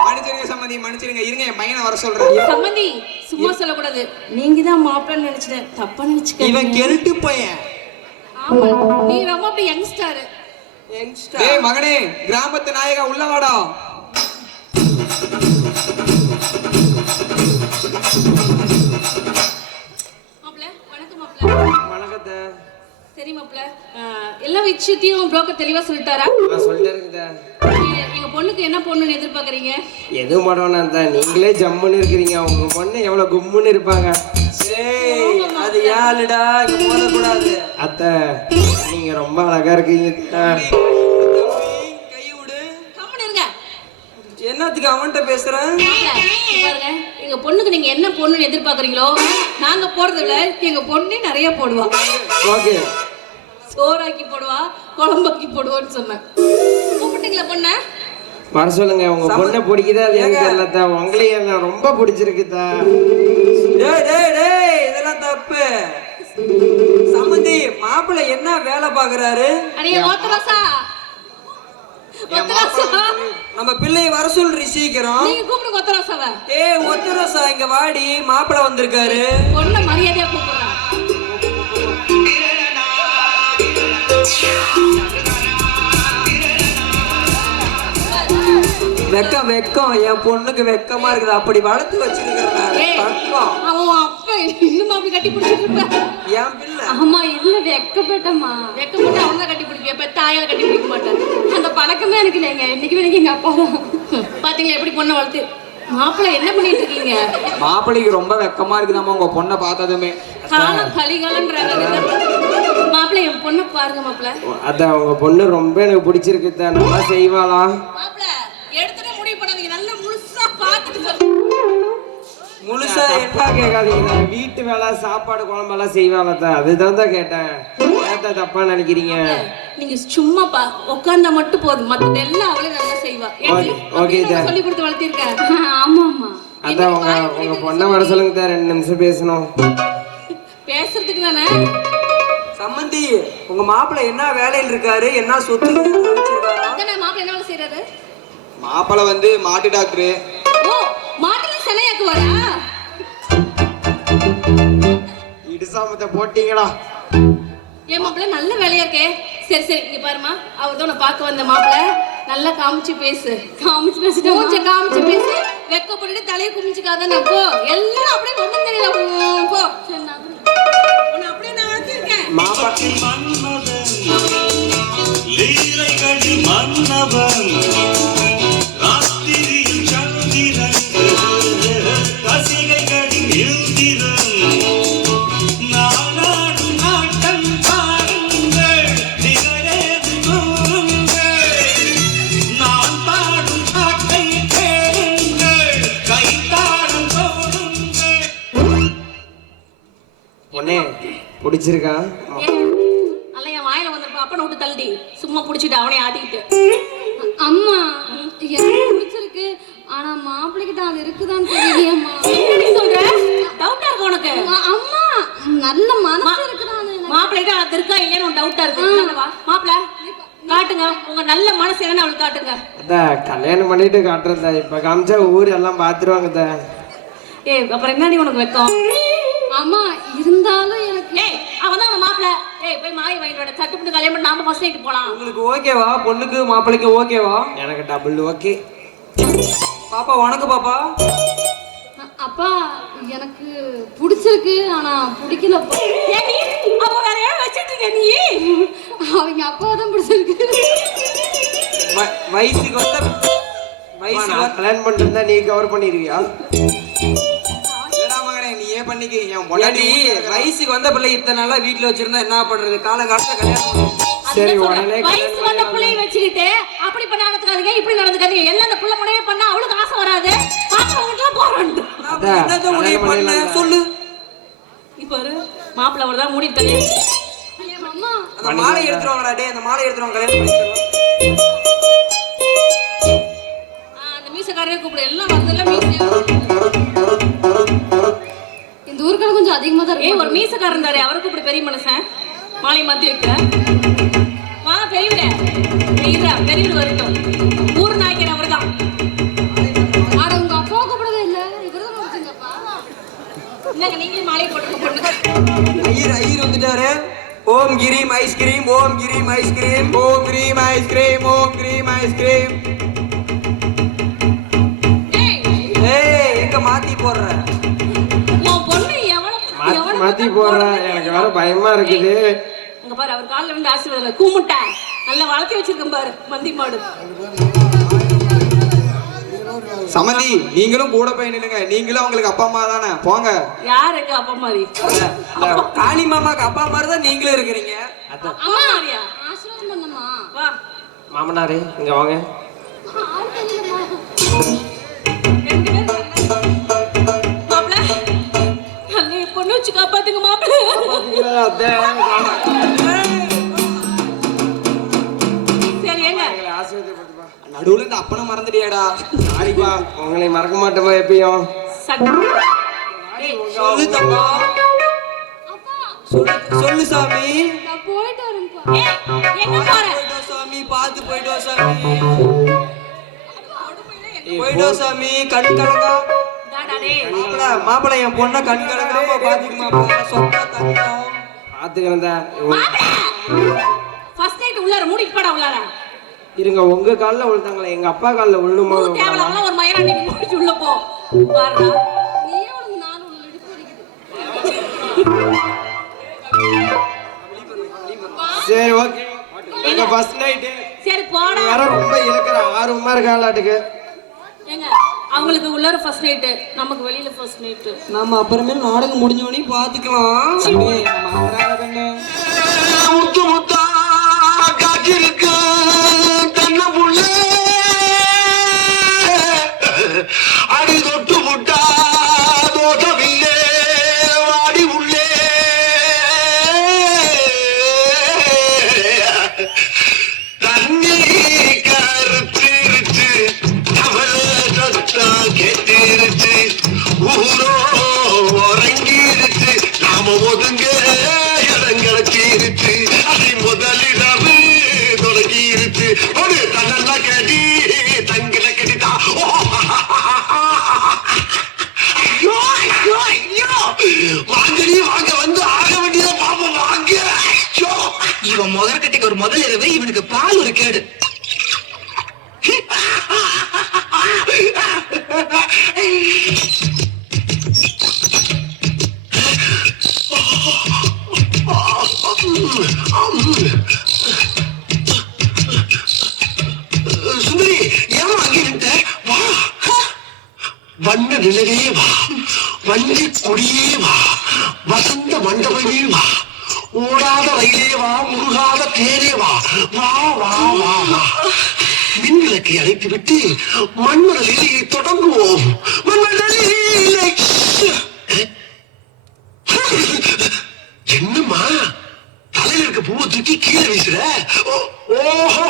மனுஷனுக்கு சம்மந்தி மன்னிச்சிடுங்க, இருங்க என் பையனை வர சொல்றேன். சம்மந்தி சும்மா சொல்லக்கூடாது. நீங்க தான் மாப்பிள்ளை நினைச்சிட்டேன், தப்பா நினைச்சுக்க. இவன் கெருட்டு பையன். ஆமா, நீ ரொம்ப அப்படி யங்ஸ்டர். டேய் மகனே, கிராமத்து நாயகா உள்ள வாடா. மாப்பிள்ளை வணக்கம். மாப்பிள்ளை வணக்கத்தை. சரி மாப்பிள்ளை, எல்லா விஷயத்தையும் புரோக்கர் தெளிவா சொல்லிட்டாரா? நான் சொல்லிட்டே இருக்குதா. எங்க பொண்ணுக்கு என்ன பொண்ணுன்னு எதிர்பார்க்கறீங்க? எதுவும் மாட்டோம்னா தான் நீங்களே ஜம்முன்னு இருக்கிறீங்க. உங்க பொண்ணு எவ்வளவு கும்முன்னு இருப்பாங்க. ஏய், அது யாருடா, இங்க போடக்கூடாது. அத்தை நீங்க ரொம்ப அழகா இருக்கீங்க அத்தை. கை விடு. கம்முனு இருங்க. என்னத்துக்கு அவன்கிட்ட பேசுறேன்? மாப்பிள்ளை, இங்க பாருங்க, எங்க பொண்ணுக்கு நீங்க என்ன பொண்ணுன்னு எதிர்பார்க்கறீங்களோ நாங்க போடுறத விட எங்க பொண்ணே நிறைய போடுவா. ஓகே. சோறாக்கி போடுவா, குழம்பாக்கி போடுவான்னு சொன்னேன். கூப்பிட்டீங்களா பொண்ண? வர சொல்லுங்க. உங்க பொண்ணை பிடிக்குதா அது எனக்கு தெரியலத்தா. உங்களையும் என்ன ரொம்ப பிடிச்சிருக்குதா. டேய் டேய் டேய், இதெல்லாம் தப்பு. சம்மந்தி, மாப்பிள்ளை என்ன வேலை பாக்குறாரு? அடியே ஓத்தராசா, ஒத்தராசா, நம்ம பிள்ளைய வர சொல்றி சீக்கிரம். நீங்க கூப்பிடுங்க ஒத்தராசாவை. ஏய் ஒத்தரசா, இங்க வாடி, மாப்பிள்ளை வந்திருக்காரு. பொண்ணை மரியாதையா கூப்பிடுறா. வெக்கம் வெக்கம், என் பொண்ணுக்கு வெக்கமா இருக்குது. அப்படி வளர்த்து வச்சிருக்கிறேன். ஏய், அவன் அப்ப இன்னும் அப்படி கட்டி பிடிச்சிட்டு இருப்ப. என் பிள்ளை. ஆமா இல்ல வெக்கப்பட்டமா. வெக்கப்பட்டு அவன் தான் கட்டி பிடிப்பேன், இப்ப தாயால கட்டி பிடிக்க மாட்டேன். அந்த பழக்கமே எனக்கு இல்லைங்க. இன்னைக்கு வரைக்கும் எங்க அப்பா தான். பாத்தீங்களா எப்படி பொண்ணை வளர்த்து. மாப்பிள்ளை என்ன பண்ணிட்டு இருக்கீங்க? மாப்பிள்ளைக்கு ரொம்ப வெக்கமா இருக்குதாம்மா உங்க பொண்ணை பார்த்ததுமே. காலம் கலிகாலன்றாங்க. மாப்பிள்ளை என் பொண்ணை பாருங்க மாப்பிள்ளை. அதான் உங்க பொண்ணு ரொம்ப எனக்கு பிடிச்சிருக்குதா. நல்லா செய்வாளா? மாப்பிள்ளை எடுத்துட்டு முடிவு பண்ணாதீங்க, நல்லா முழுசா பார்த்துட்டு சொல்லுங்க. முழுசா தப்பா கேட்காதீங்க. வீட்டு வேலை சாப்பாடு குழம்பெல்லாம் செய்வாளா? அதுதான் தான் கேட்டேன். ஏத்தா தப்பா நினைக்கிறீங்க? நீங்க சும்மா உட்கார்ந்தா மட்டும் போதும், மத்த எல்லாம் அவளே நல்லா செய்வா. ஓகே தான். சொல்லி கொடுத்து வளர்த்திருக்கேன். ஆமா ஆமா. அதான் உங்க பொண்ணை வர சொல்லுங்க தான். 2 நிமிஷம் பேசணும். பேசுறதுக்கு தானே. சம்மந்தி, உங்க மாப்பிள்ளை என்ன வேலையில் இருக்காரு? என்ன சொத்து வச்சிருக்காரா? அதானே மாப்பிள்ளை என்ன வேலை செய்யறாரு? மாப்பிள்ளை வந்து மாட்டு டாக்டரு. ஓ, மாட்டுல சென்னையாக்கு வரா? இடிசாமத்தை போட்டீங்களா? என் மாப்பிள்ளை நல்ல வேலையா இருக்கே. சரி சரி, இங்க பாருமா, அவர் தான் பார்க்க வந்த மாப்பிள்ளை. நல்லா காமிச்சு பேசு. காமிச்சு பேசிட்டு மூஞ்ச காமிச்சு பேசு. வெக்கப்பட்டு தலையை குமிச்சுக்காதானே. போ, எல்லாம் அப்படியே ஒண்ணும் தெரியல. போ. சரி, நான் உன்னை அப்படியே நான் வளர்த்திருக்கேன். மாபத்தில் மன்மதன் லீலைகளில் மன்னவன் ராத்திரியில் சந்திரன் கசிகைகளில் இந்திரன் நானாடும் நாட்டம் பாருங்கள் நிகழேது கூறுங்கள் நான் பாடும் பாட்டை கேளுங்கள் கைத்தாடும் போடுங்கள். பொண்ணே பிடிச்சிருக்கா? நல்லா என் வாயில வந்திருப்பா. அப்பனை விட்டு தள்ளி சும்மா புடிச்சிட்டு அவனே ஆட்டிக்கிட்டு. அம்மா எனக்கு பிடிச்சிருக்கு. ஆனா மாப்பிள்ளைக்கு தான் அது இருக்குதான்னு தெரியலையேம்மா. எப்படி சொல்ற? டவுட்டா இருக்கு உனக்கு? அம்மா நல்ல மனசு இருக்குதான்னு மாப்பிள்ளைகிட்ட அது இருக்கா இல்லையான்னு உனக்கு டவுட்டா இருக்கு. மாப்பிள்ளை காட்டுங்க, உங்க நல்ல மனசு என்னன்னு அவளுக்கு காட்டுங்க. அதான் கல்யாணம் பண்ணிட்டு காட்டுறதா. இப்ப காமிச்சா ஊர் எல்லாம் பாத்துருவாங்க. ஏய், அப்புறம் என்னடி உனக்கு வெக்கம்? அம்மா இருந்தாலும் எனக்கு ஏய், அவன் தான் மாப்பிள்ளை. ஏய், போய் மாலை வாங்கிட்டு வர. சட்டுப்புட்டு கல்யாணம் பண்ணி நாம ஃபர்ஸ்ட் நைட் போலாம். உங்களுக்கு ஓகேவா? பொண்ணுக்கு மாப்பிள்ளைக்கு ஓகேவா? எனக்கு டபுள் ஓகே. பாப்பா வணக்கம் பாப்பா. அப்பா எனக்கு பிடிச்சிருக்கு. ஆனா பிடிக்கலப்பா. ஏன் நீ அப்ப வேற யாரும் வச்சிட்டு இருக்க நீ? அவங்க அப்பாவை தான் பிடிச்சிருக்கு. வயசுக்கு வந்த நான் கல்யாணம் பண்ணிருந்தா நீ கவர் பண்ணிருவியா? ஏடா மகனே, நீ ஏன் பண்ணிக்க. என் பொண்டாட்டி பொண்டாட்டி வயசுக்கு வந்த பிள்ளை இத்தனை நாளா வீட்டுல வச்சிருந்தா என்ன பண்றது? காலகாலத்துல கல்யாணம் பண்ணணும். சரி, அதுதான் உடனே சொல்றேன். வயசு வந்த பிள்ளையை வச்சுக்கிட்டு அப்படி பண்ண நடந்துக்காதீங்க, இப்படி நடந்துக்காதீங்க. எல்லாம் அந்த புள்ள முனையே பண்ணா அவளுக்கு ஆசை வராது. பாக்குறவங்க போறோம். அதான், என்னத்த உடைய பண்ண கல்யாணம் சொல்லு. இப்ப ஒரு மாப்பிள்ளை அவர் தான் மூடிட்டு கல்யாணம். அம்மா அந்த மாலை எடுத்துருவாங்கடா. டே, அந்த மாலை எடுத்துருவாங்க, கல்யாணம் பண்ணிக்கலாம். அந்த மீசக்காரரே கூப்பிடு. எல்லாம் வரதெல்லாம் மீசை. இந்த ஊருக்கான கொஞ்சம் அதிகமா தான் ஏய், இருக்கு. ஒரு மீசக்காரன் இருந்தாரு, அவரை கூப்பிடு. பெரிய மனுஷன் மாலை மாத்தி வைக்க. வா பெரியவரே. பெரியவரு வரட்டும். ஊர் நாய்க்கர் அவர் தான். ஆட உங்க அப்பா மாலையை போட்டு பொண்ணு. ஐயர் வந்துட்டாரு. ஓம் கிரீம் ஐஸ்கிரீம், ஓம் கிரீம் ஐஸ்கிரீம். ஓம் கிரீம் ஐஸ்கிரீம், ஓம் கிரீம் ஐஸ்கிரீம். ஏய், ஏய் எங்க மாத்தி போடுற? உன் பொண்ணு எவ்வளவு மாத்தி போடுறேன், எனக்கு வேற பயமா இருக்குது. இங்க பாரு, அவர் காலில் விழுந்து ஆசீர்வாதம் கூமுட்டை நல்லா வளர்த்தி வச்சிருக்கேன் பாரு, மந்தி மாடு. சமந்தி, நீங்களும் கூட போய் நில்லுங்க. நீங்களும் அவங்களுக்கு அப்பா அம்மா தானே, போங்க. யார் எங்க அப்பா மாதிரி? காளி மாமாக்கு அப்பா மாதிரி தான் நீங்களும் இருக்கிறீங்க. அம்மா மாதிரியா? ஆசீர்வாதம் பண்ணம்மா. வா. மாமனாரே இங்க வாங்க. ஆள் தெரியலம்மா. ரெண்டு பேரும் வரல. மாப்பிள, நல்ல என் பொண்ணு வச்சு காப்பாத்துங்க மாப்பிள. அத்தை, சரி ஏங்க, எங்களை ஆசீர்வாதப்படுத்துப்பா. நடுவுல இந்த அப்பனை மறந்துட்டியாடா. சாரிப்பா, உங்களை மறக்க மாட்டோமா எப்பயும். ஏய், சொல்லு தப்பா. சொல்லு சாமி. நான் போயிட்டு வரேன்ப்பா. ஏய், எங்க போற? போயிட்டோம் சாமி, பார்த்து போயிட்டோம் சாமி. போயிட்டோம் சாமி, கண் கலங்கா. டாடா டேய். மாப்பிள்ளை என் பொண்ணை கண் கலங்காம பாத்துக்கு மாப்பிள்ளை. சொந்த தங்கம். பாத்துக்கிறேன். ஃபர்ஸ்ட் நைட் உள்ளார மூடிட்டு போடா உள்ளார. இருங்க, உங்க கால்ல விழுந்தாங்களே, எங்க அப்பா கால்ல விழுணுமா? உனக்கு தேவலாம ஒரு மயிராண்டி மூடிட்டு உள்ள போ. பாருடா. நீயே உனக்கு நாலு உள்ள இடுப்பு வலிக்குது. சரி, ஓகே. எங்க ஃபர்ஸ்ட் நைட் சரி போடா. வேற ரொம்ப இருக்கிற ஆர்வமா இருக்காளாட்டுக்கு. ஏங்க, அவங்களுக்கு உள்ளார ஃபர்ஸ்ட் நைட், நமக்கு வெளியில ஃபர்ஸ்ட் நைட். நாம அப்புறமேல் நாடகம் முடிஞ்சோடனே பாத்துக்கலாம். முத்து முத்தா காற்றிருக்கு தென்னமுள்ள அடி தொட்டு முட்டா தோட்டமில்லே வாடி உள்ளே தண்ணி கருத்திருச்சு அவளை சத்தா கெட்டிருச்சு ஊரோ உறங்கிருச்சு நாம ஒதுங்க இடம் கிடைச்சிருச்சு அதை முதலிடவு தொடங்கிருச்சு ஒரு தன்னெல்லாம் கேட்டி தங்கில கெட்டிட்டா ஐயோ ஐயோ ஐயோ வாங்கடி வாங்க வந்து ஆக வேண்டியதை பாப்போம் வாங்க ஐயோ இவன் முதற்கட்டிக்கு ஒரு முதல் இரவு இவனுக்கு பால் ஒரு கேடு சுந்தரி ஏமா அங்கே நின்ற வா வண்ண நிலவே வா வஞ்சி கொடியே வா வசந்த மண்டபமே வா ஓடாத ரயிலே வா முருகாத தேரே வா வா வா வா வா மின்விளக்கை அழைத்து விட்டு மண்மர லீலையை தொடங்குவோம் மண்மர லீலை என்னம்மா தலையில இருக்க பூவை தூக்கி கீழே வீசுற ஓஹோ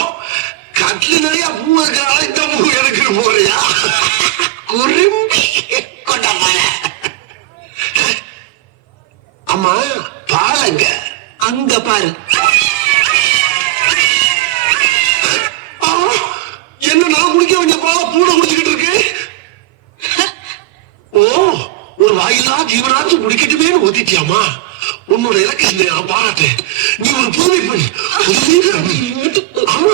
கட்ல நிறைய பூ இருக்கிறால இந்த பூ எனக்கு போறியா குறும்பி கொண்டாமல அம்மா பாருங்க அங்க பாரு என்ன நான் குடிக்க வேண்டிய பால பூனை குடிச்சுக்கிட்டு இருக்கு ஓ ஒரு வாயிலா ஜீவனாச்சும் குடிக்கட்டுமேனு ஒத்திட்டியாமா உன்னோட இலக்கணத்தை நான் பாராட்டேன் நீ ஒரு புதுமை பெண் ஆமா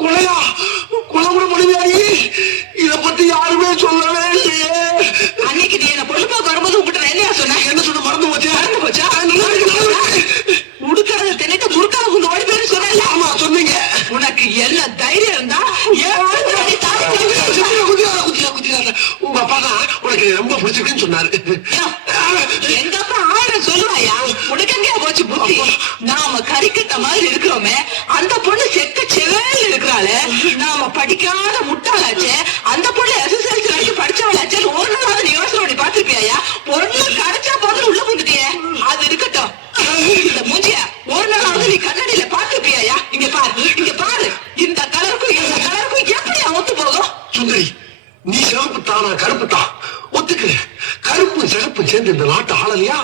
கொலையா கொலை முடியாது இத பத்தி யாருமே சொல்லவே இல்லையே அன்னைக்கு நீ என்ன பொழுதுபோக்கு வரும்போது உங்ககிட்ட என்ன சொன்ன என்ன சொன்ன மறந்து போச்சா உடுக்கிறத தினைட்டு முறுக்காத உங்க ஓடி பேரு சொன்ன ஆமா சொன்னீங்க உனக்கு என்ன தைரியம் இருந்தா உங்க அப்பா தான் உனக்கு ரொம்ப பிடிச்சிருக்குன்னு சொன்னாரு எங்க அப்பா 1000 சொல்லுவாயா உனக்கு எங்க போச்சு புத்தி நாம கறிக்கட்ட மாதிரி இருக்கிறோமே அந்த பொண்ணு செக்க செவேல் இருக்கிறாளே நாம படிக்காத முட்டாளாச்சே அந்த பொண்ணு எஸ்எஸ்எல்சி வரைக்கும் படிச்சவளாச்சே ஒரு நாள் நீ யோசனை பண்ணி பாத்துருப்பியா பொண்ணு கிடைச்சா போதும் உள்ள புந்துட்டியே அது இருக்கட்டும் இந்த மூஞ்சிய ஒரு நாளாவது நீ கண்ணாடியில பாத்துருப்பியா இங்க பாரு இந்த கலருக்கும் எப்படி ஒத்து போகும் சுந்தரி நீ சிவப்பு தானா கருப்பு தான் ஒத்துக்கிறேன் கருப்பு சிறப்பு சேர்ந்து இந்த நாட்டை ஆளலையா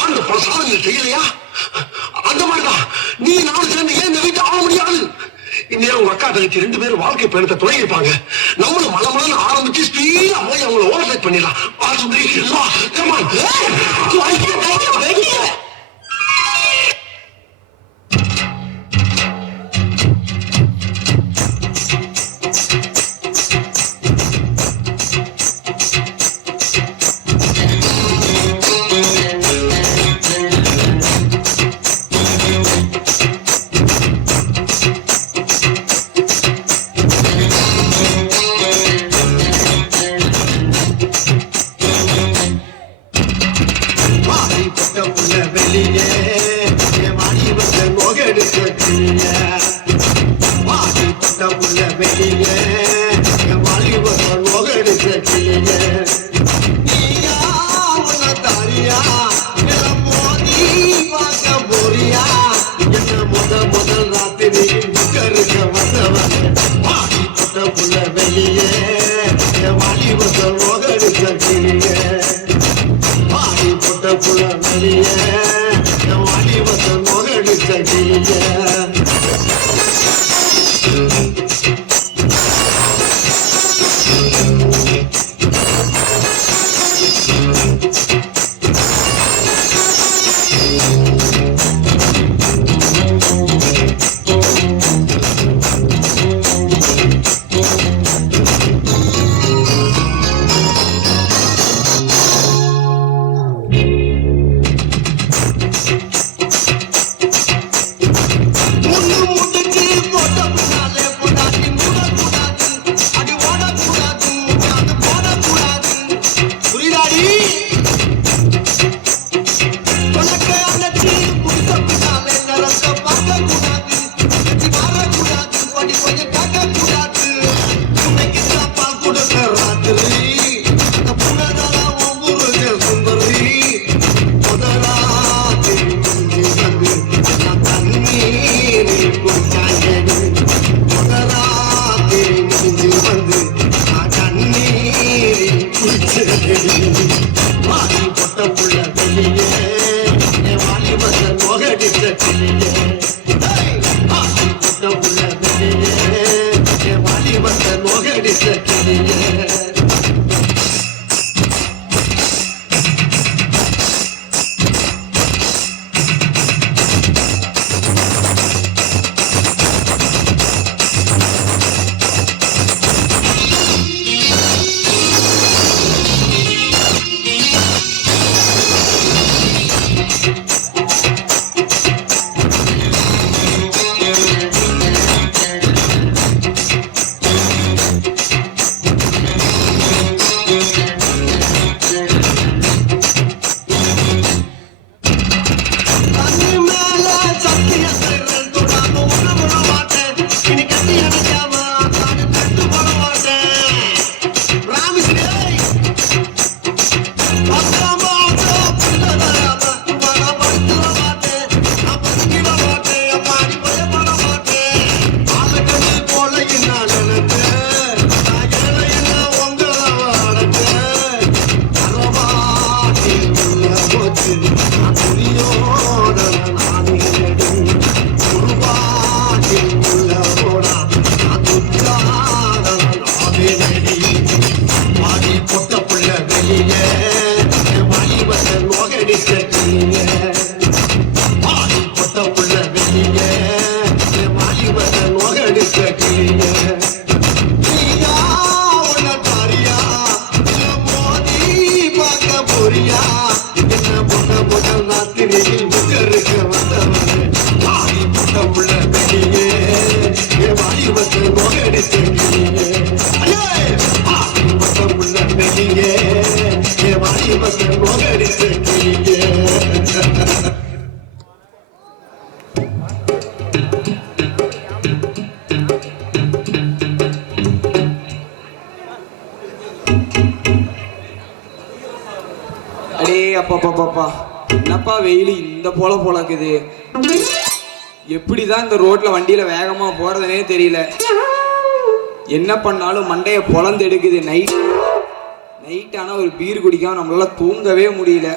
ஆண்டு பல சாதனை செய்யலையா அந்த மாதிரிதான் நீ நான் சேர்ந்து ஏன் இந்த வீட்டு ஆக முடியாது? இந்நேரம் உங்க அக்கா தங்கச்சி 2 பேரும் வாழ்க்கை பயணத்தை துணை இருப்பாங்க. நம்மளும் மலமலன்னு ஆரம்பிச்சு ஸ்பீடா போய் அவங்கள ஓவர்டேக் பண்ணிடலாம். வா சுந்தரி, வா, come on. அடே அப்பா என்னப்பா வெயில் இந்த போலக்குது. எப்படிதான் இந்த ரோட்ல வண்டியில வேகமா போறதுனே தெரியல. என்ன பண்ணாலும் மண்டைய பொழந்து எடுக்குது. நைட் ஆனா ஒரு பீர் குடிக்காம நம்மளால தூங்கவே முடியல.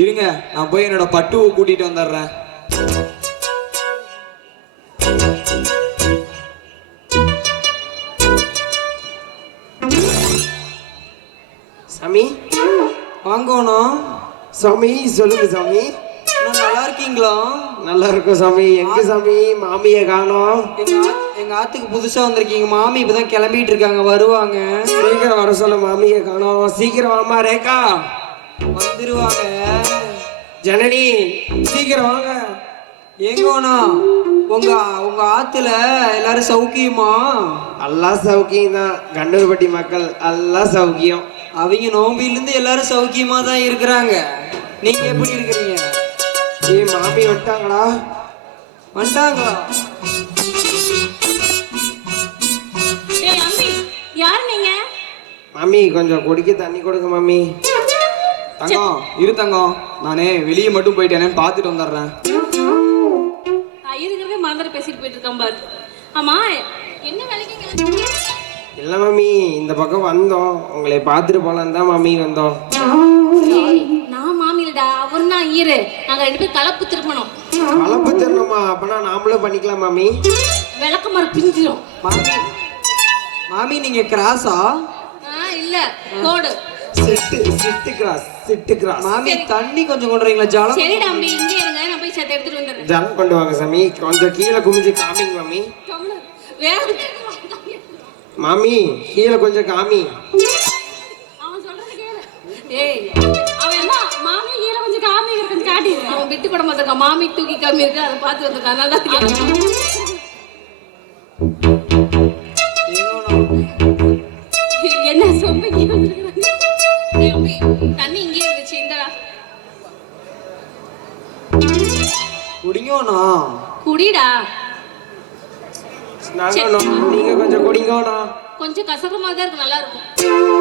இருங்க நான் போய் என்னோட பட்டுவை கூட்டிட்டு வந்துடுறேன். சாமி வாங்கணும். சாமி சொல்லுங்க சாமி. நல்லா இருக்கீங்களா? நல்லா இருக்கும் சாமி. எங்க சாமி மாமியை காணோம்? எங்க ஆத்துக்கு புதுசா வந்திருக்கீங்க. மாமி இப்பதான் கிளம்பிட்டு இருக்காங்க, வருவாங்க. சீக்கிரம் வர சொல்ல, மாமியை காணோம். சீக்கிரம் வாமா ரேகா. வந்துருவாங்க. ஜனனி சீக்கிரம் வாங்க. எங்கோண்ணா உங்க உங்க ஆத்துல எல்லாரும் சௌக்கியமா? எல்லாம் சௌக்கியம் தான். கண்டூர்பட்டி மக்கள் எல்லாம் சௌக்கியம். அவங்க நோம்பில இருந்து எல்லாரும் சௌக்கியமா தான் இருக்கிறாங்க. நீங்க எப்படி இருக்கிறீங்க? மாமி வந்துட்டாங்களா? வந்துட்டாங்களா? டேய் அம்பி, யார் நீங்க? மாமி கொஞ்சம் குடிக்க தண்ணி கொடுங்க மாமி. தங்கம் இரு தங்கம், நானே வெளியே மட்டும் போயிட்டேனே பார்த்துட்டு வந்துடுறேன். இருக்கிறதே மறந்துட்டு பேசிட்டு போயிட்டு இருக்கான் பாரு. ஆமா என்ன வேலைக்கு இங்க வந்தீங்க? இல்ல மாமி, இந்த பக்கம் வந்தோம், உங்களை பார்த்துட்டு போலான்னு தான் மாமி வந்தோம். ஏய், நான் மாமிலடா, அவர் நான் ஈரு. நாங்க 2 பேரும் கலப்பு திருமணம். கலப்பு தரணுமா? அப்பனா நாமளும் பண்ணிக்கலாம் மாமி. விளக்கமாறு பிஞ்சிரும். மாமி மாமி நீங்க கிராஸா? இல்ல கோடு. சிட்டு கிராஸ். மாமி தண்ணி கொஞ்சம் கொண்டு வரீங்களா? ஜலம் சரிடா அம்பி, இங்கே இருங்க, நான் போய் சேர்த்து எடுத்துட்டு வந்துடுறேன். ஜலம் கொண்டு வாங்க சாமி. கொஞ்சம் கீழே குமிஞ்சு காமிங்க மாமி. வேற மாமி கீழே கொஞ்சம் காமி. அவன் சொல்றது கேளு. ஏய், அவன் என்ன மாமி கீழே கொஞ்சம் காமி இருக்குன்னு காட்டி, அவன் விட்டு கூட மாட்டான். மாமி தூக்கி காமி இருக்கு, அதை பார்த்து வந்திருக்கான். அதனால தான் கேட்டேன். என்ன சொம்பு இங்கே வந்திருக்காங்க? ஏய் அம்பி, தண்ணி இங்கே இருந்துச்சு, இந்தடா. குடிங்கோண்ணா. குடிடா. நீங்க கொஞ்சம் குடிங்கண்ணா. கொஞ்சம் கசகமா தான் இருக்கு, நல்லா இருக்கும்.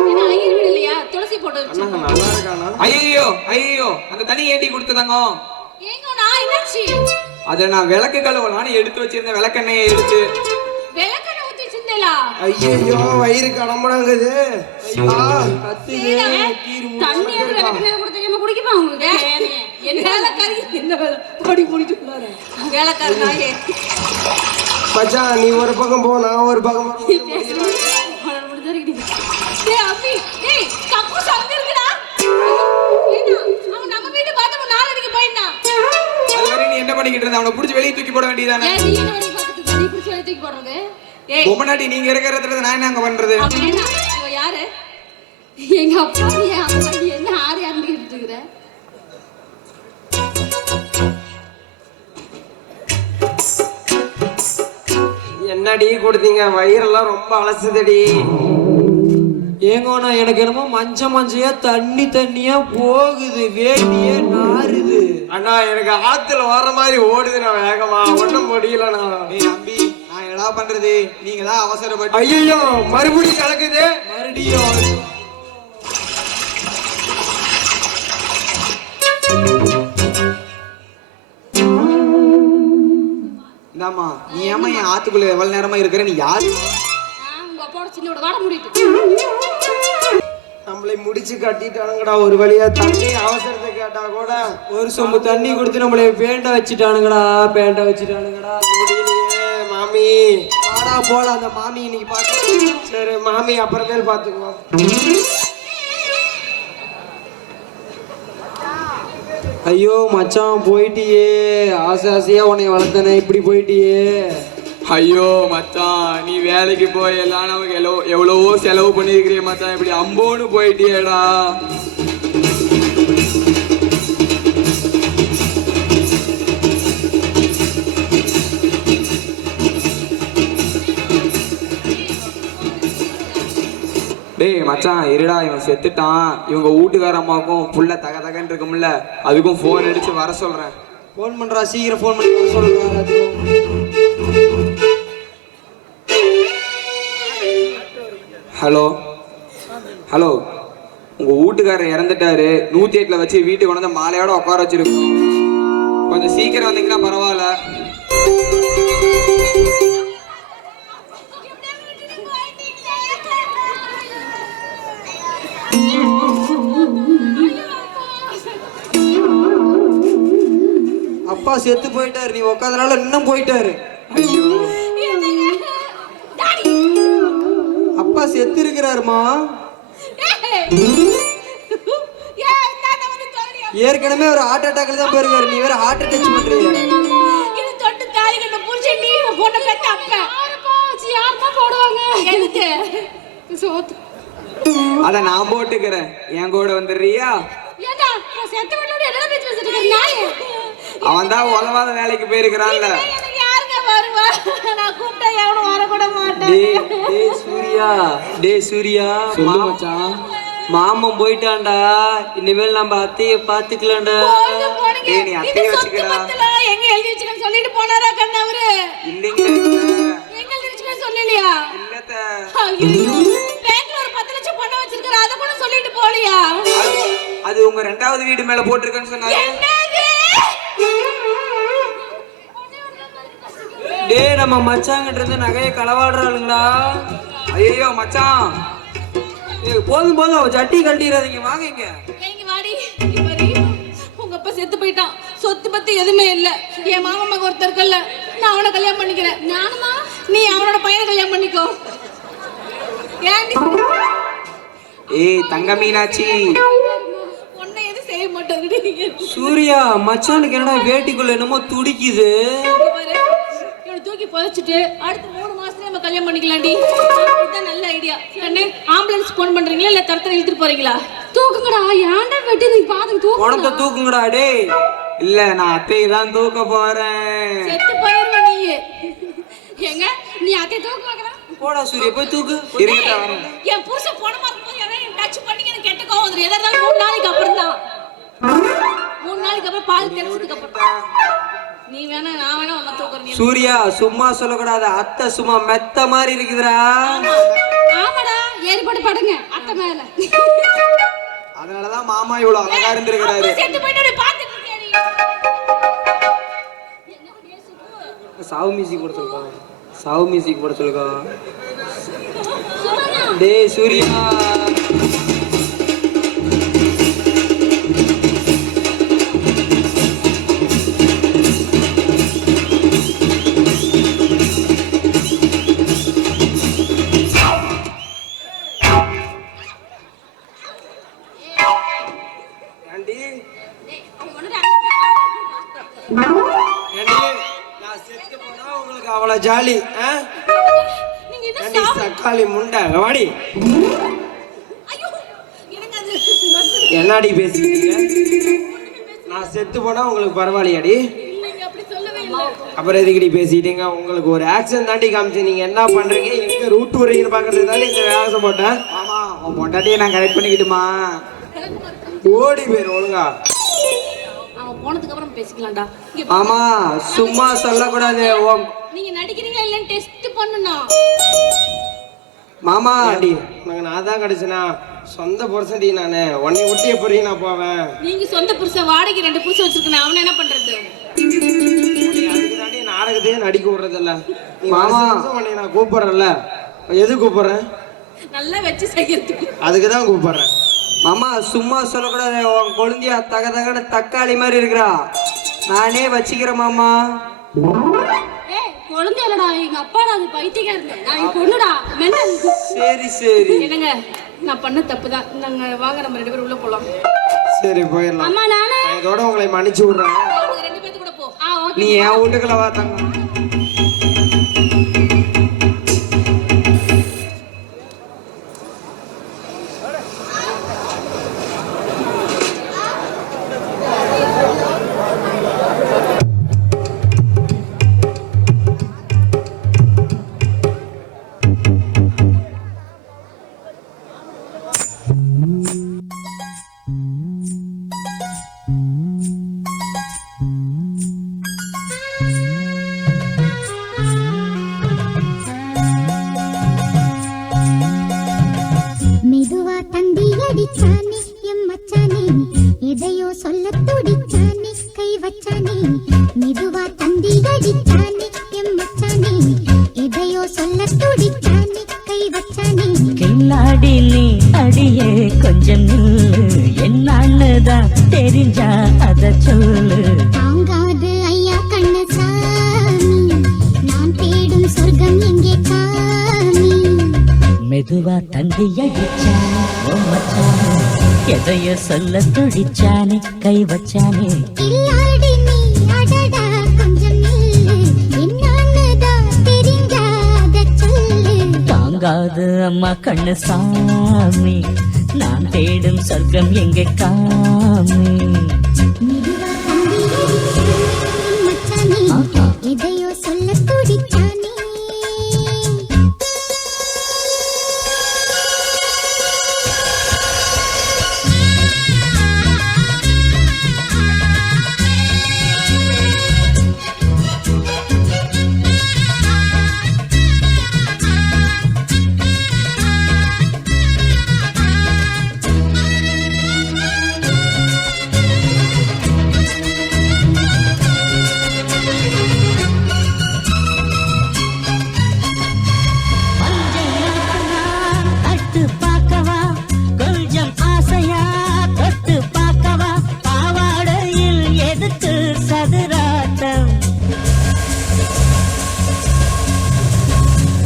ஏன்னா ஐயர் வீடு இல்லையா, துளசி போட்டு வச்சு. நல்லா இருக்கானா? ஐயோ ஐயோ, அந்த தண்ணி ஏண்டி கொடுத்த தங்கம்? ஏங்கண்ணா என்னாச்சு? அதை நான் விளக்கு கழுவலான்னு எடுத்து வச்சிருந்தேன், விளக்கெண்ணையை எடுத்து. விளக்கெண்ணெய் ஊத்தி வச்சிருந்தேலா? ஐயோ வயிறு கடம்படாங்குது. தண்ணி அது விளக்கெண்ணெய் கூட தெரியாம குடிக்குமா உங்களுக்கு? என்ன வேலைக்காரி, என்ன வேலை படி முடிச்சு வேலைக்காரி நாயே. மச்சான் நீ ஒரு பக்கம் போ, நான் ஒரு பக்கம் என்ன பண்ணிக்கிட்டு இருந்த? அவனை புடிச்சு வெளியே தூக்கி போட வேண்டியதானே? பொம்மநாட்டி நீங்க இருக்கிற இடத்துல நான் என்ன அங்க பண்றது? யாரு? எங்க அப்பா. என்ன ஆறு யாருன்னு கேட்டுட்டு இருக்கிற? என்னடி கொடுத்தீங்க? வயிறெல்லாம் ரொம்ப அலசுதடி. ஏங்கோண்ணா எனக்கு என்னமோ மஞ்சையா தண்ணியா போகுது, வேண்டியே நாறுது. அண்ணா எனக்கு ஆத்துல வர மாதிரி ஓடுது, நான் வேகமா ஒண்ணும் முடியலண்ணா. ஏய் அம்பி, நான் என்னடா பண்றது? நீங்க தான் அவசரப்பட்டு. ஐயோ மறுபடியும் கலக்குது. மறுபடியும் இந்தாமா, நீ ஏமா என் ஆத்துக்குள்ள எவ்வளவு நேரமா இருக்கிற? நீ யாரு? உங்க அப்பாவோட சின்னோட வாட முடிட்டு நம்மளை முடிச்சு கட்டிட்டானுங்கடா. ஒரு வழியா தண்ணி அவசரத்தை கேட்டா கூட ஒரு சொம்பு தண்ணி கொடுத்து நம்மளை பேண்ட வச்சுட்டானுங்கடா. முடியலையே மாமி. வாடா போலாம், அந்த மாமி இன்னைக்கு பார்த்து. சரி மாமி அப்புறமேல் பாத்துக்குவோம். ஐயோ மச்சான் போயிட்டியே, ஆசையா உன்னை வளர்த்தனே, இப்படி போயிட்டியே. ஐயோ மச்சான், நீ வேலைக்கு போய் எல்லாம் நமக்கு எவ்வளவோ செலவு பண்ணிருக்கிறிய மச்சான், இப்படி அம்போன்னு போயிட்டியேடா. டேய் மச்சான் இருடா, இவன் செத்துட்டான். இவங்க வீட்டுக்கார அம்மாவுக்கும் புள்ள தகன்னு இருக்கும்ல, அதுக்கும் போன் அடிச்சு வர சொல்றேன். போன் பண்றா, சீக்கிரம் போன் பண்ணி வர சொல்றா. ஹலோ ஹலோ, உங்க வீட்டுக்காரர் இறந்துட்டாரு. 108ல வச்சு வீட்டுக்கு கொண்டு வந்து மாலையோட உட்கார வச்சிருக்கோம். கொஞ்சம் சீக்கிரம் வந்தீங்கன்னா பரவாயில்ல. அப்பா செத்து போயிட்டாரு, நீ உட்காந்தனால இன்னும் போயிட்டாரு. என்னங்க? டாடி. அப்பா செத்து இருக்கிறாருமா. ஏன் தாத்தா வந்து சொல்றியா? ஏற்கனவே ஒரு ஹார்ட் அட்டாக்ல தான் போயிருக்காரு, நீ வேற ஹார்ட் அட்டாக் பண்றீங்க. இது தொட்டு தாலி கட்ட புருஷன் நீ பொண்ண பெத்த அப்ப. யாருமா போடுவாங்க எதுக்கு? சோத்து அத நான் போட்டுக்கிறேன், என் கூட வந்துடுறியா? ஏண்டா நான் செத்த வீட்டோட என்ன பேச்சு பேசிட்டு இருக்க நாயே? அவன் தான் உதவாத வேலைக்கு போயிருக்கிறான்ல. எனக்கு யாருங்க வருவா? நான் கூப்பிட்டா எவனும் வரக்கூட மாட்டேன். டேய் சூர்யா, டேய் சூர்யா, சொல்லு மச்சான். மாமன் போயிட்டான்டா, இனிமேல் நம்ம அத்தைய பாத்துக்கலாம்டா. போங்க, போடுங்க. டேய், நீ அத்தையை இது சொத்து வச்சுக்கடா. பத்தல, எங்க எழுதி வச்சுக்கன்னு சொல்லிட்டு போனாரா கண்ணவரு? இல்லைங்க எங்க எழுதி வச்சுக்கன்னு சொல்லலையா? இல்லத்த. ஐயோ, பேங்க்ல ஒரு 10 லட்சம் பணம் வச்சிருக்காரு, அத கூட சொல்லிட்டு போலியா? அது உங்க 2வது வீடு மேல போட்டிருக்கேன்னு சொன்னாரு. என்னது? டேய் நம்ம மச்சாங்கிட்ட இருந்து நகையை களவாடுறாளுங்களா. ஐயோ மச்சான், ஏய் போதும் போதும், அவ சட்டி கழட்டிடாதீங்க, வாங்க இங்க. இங்க வாடி. இங்க பாரு, உங்க அப்பா செத்து போயிட்டான், சொத்து பத்தி எதுவுமே இல்ல. என் மாமா மகன் ஒருத்தர் இருக்கல்ல, நான் அவனை கல்யாணம் பண்ணிக்கிறேன். ஞானமா நீ அவனோட பையனை கல்யாணம் பண்ணிக்கோ. ஏன்டி ஏய் தங்க மீனாட்சி, உன்னை எது செய்ய மாட்டேங்குது? சூர்யா மச்சானுக்கு என்னடா வேட்டிக்குள்ள என்னமோ துடிக்குது. பாரு, இவனை தூக்கி புதைச்சிட்டு அடுத்த 3 மாசத்துல நம்ம கல்யாணம் பண்ணிக்கலாம்டி. இதுதான் நல்ல ஐடியா. அண்ணே, ஆம்புலன்ஸ் போன் பண்றீங்களா இல்ல தரத்தர இழுத்துட்டு போறீங்களா? தூக்குங்கடா ஏன்டா வெட்டி நீ பாத்துங்க தூக்கு. உனத்த தூக்குங்கடா டேய். இல்ல நான் அத்தையை தான் தூக்க போறேன். செத்து போயிருவ நீ. எங்க நீ அத்தை தூக்கு வைக்கறா? போடா சூர்யா போய் தூக்கு. இருங்கடா வரேன். என் புருஷன் போன மாதிரி போய் யாராவது டச் பண்ணி எனக்கு கெட்ட கோவம் வந்துரும். எதா இருந்தாலும் 3 நாளைக்கு அப்புறம் தான். 3 நாளைக்கு அப்புறம் பால் தெரிஞ்சதுக்கு அப்புறம். நீ வேணா நான் வேணா உன்னை தூக்குறேன். சூர்யா சும்மா சொல்லக்கூடாது, அத்தை சும்மா மெத்த மாதிரி இருக்குதுடா. ஆமாடா ஏறி போட்டு படுங்க அத்தை மேல. அதனாலதான் மாமா இவ்வளவு அழகா இருந்திருக்கிறாரு. செத்து போயிட்டு அப்படியே பாத்துட்டு இருக்கியாடி? சாவு மியூசிக் போட சொல்லுக்கா, சாவு மியூசிக் போட சொல்லுக்கா. டேய் சூர்யா, ஏண்டி அவன் ஒண்ணுடா. ஏண்டி நான் செத்து போனா உங்களுக்கு அவ்வளவு ஜாலி ஆ? நீங்க இத ஏண்டி சக்காளி முண்டை வாடி. ஐயோ, எனக்கு அது என்னடி பேசிக்கிட்டீங்க? நான் செத்து போனா உங்களுக்கு பரவாயில்லையாடி? இல்லைங்க, அப்படி சொல்லவே இல்லை. அப்புறம் எதுக்கடி பேசிட்டீங்க? உங்களுக்கு ஒரு ஆக்ஷன் தாண்டி காமிச்சு நீங்க என்ன பண்றீங்க, எங்க ரூட் வரீங்கன்னு பாக்குறது தாண்டி இந்த வேகம் போட்டேன். மாமா உன் பொண்டாட்டியை நான் கரெக்ட் பண்ணிக்கிட்டுமா? ஓடி போயிரு ஒழுங்கா. அவன் போனதுக்கு அப்புறம் பேசிக்கலாம்டா. இங்க ஆமா சும்மா சொல்லக்கூடாது. நீங்க நடிக்கிறீங்களா இல்லன்னு டெஸ்ட் பண்ணனும். மாமா ஏண்டி உனக்கு நான் தான் கிடைச்சனா சொந்த புருஷன்டி நானு. உன்னை விட்டு எப்படி நான் போவேன்? நீங்க சொந்த புருஷன் வாடகை 2 புருஷன் வச்சிருக்கேன், அவனை என்ன பண்றது? அதுக்கு தாண்டி நாடகத்தையே நடிக்க விடுறதில்ல. மாமா. உன்னை நான் கூப்பிடுறேன்ல, எது கூப்பிடுறேன்? நல்லா வச்சு செய்யறதுக்கு. அதுக்கு தான் கூப்பிடுறேன். மாமா சும்மா சொல்லக்கூடாது. உன் குழந்தையா தக தகன தக்காளி மாதிரி இருக்கிறா, நானே வச்சுக்கிறேன் மாமா. ஏய் குழந்தை இல்லடா எங்க அப்பாடா, அது பைத்தியக்காரங்க. நான் பொண்ணுடா மென்னல். சரி சரி. என்னங்க, நான் பண்ண தப்பு தான். நாங்க வாங்க நம்ம 2 பேரும் உள்ள போலாம். சரி போயிடலாம். அம்மா நானே. நான் இதோட உங்களை மன்னிச்சு விடுறேன். அவங்க 2 பேத்து கூட போ. ஓகே. நீ என் வீட்டுக்குள்ள வாத்தாங்க. மெதுவா தந்தி அடிச்சானே எம் மச்சானே, எதையோ சொல்ல துடிச்சானே கை வச்சானே. மெதுவா தந்தி அடிச்சானே எம் மச்சானே, எதையோ சொல்ல துடிச்சானே கை வச்சானே. கில்லாடி நீ அடியே கொஞ்சம் நில்லு, என்னான்னுதான் தெரிஞ்சா அத சொல்லு. தாங்காது ஐ மெதுவா தந்தி அடிச்சானே ஓ மச்சானே எதையோ சொல்ல துடிச்சானே கை வச்சானே கில்லாடி நீ அடடா கொஞ்சம் நில்லு என்னன்னுதான் தெரிஞ்சாத சொல்லு தாங்காது அம்மா கண்ணு சாமி நான் தேடும் சொர்க்கம் எங்க காமி மெதுவா தந்தி அடிச்சானே மச்சானே எதையோ சொல்ல துடிச்சானே தட்டு பார்க்கவா கொஞ்சம் ஆசையா தொட்டு பார்க்கவா பாவாடையில் எதுக்கு சதுராட்டம்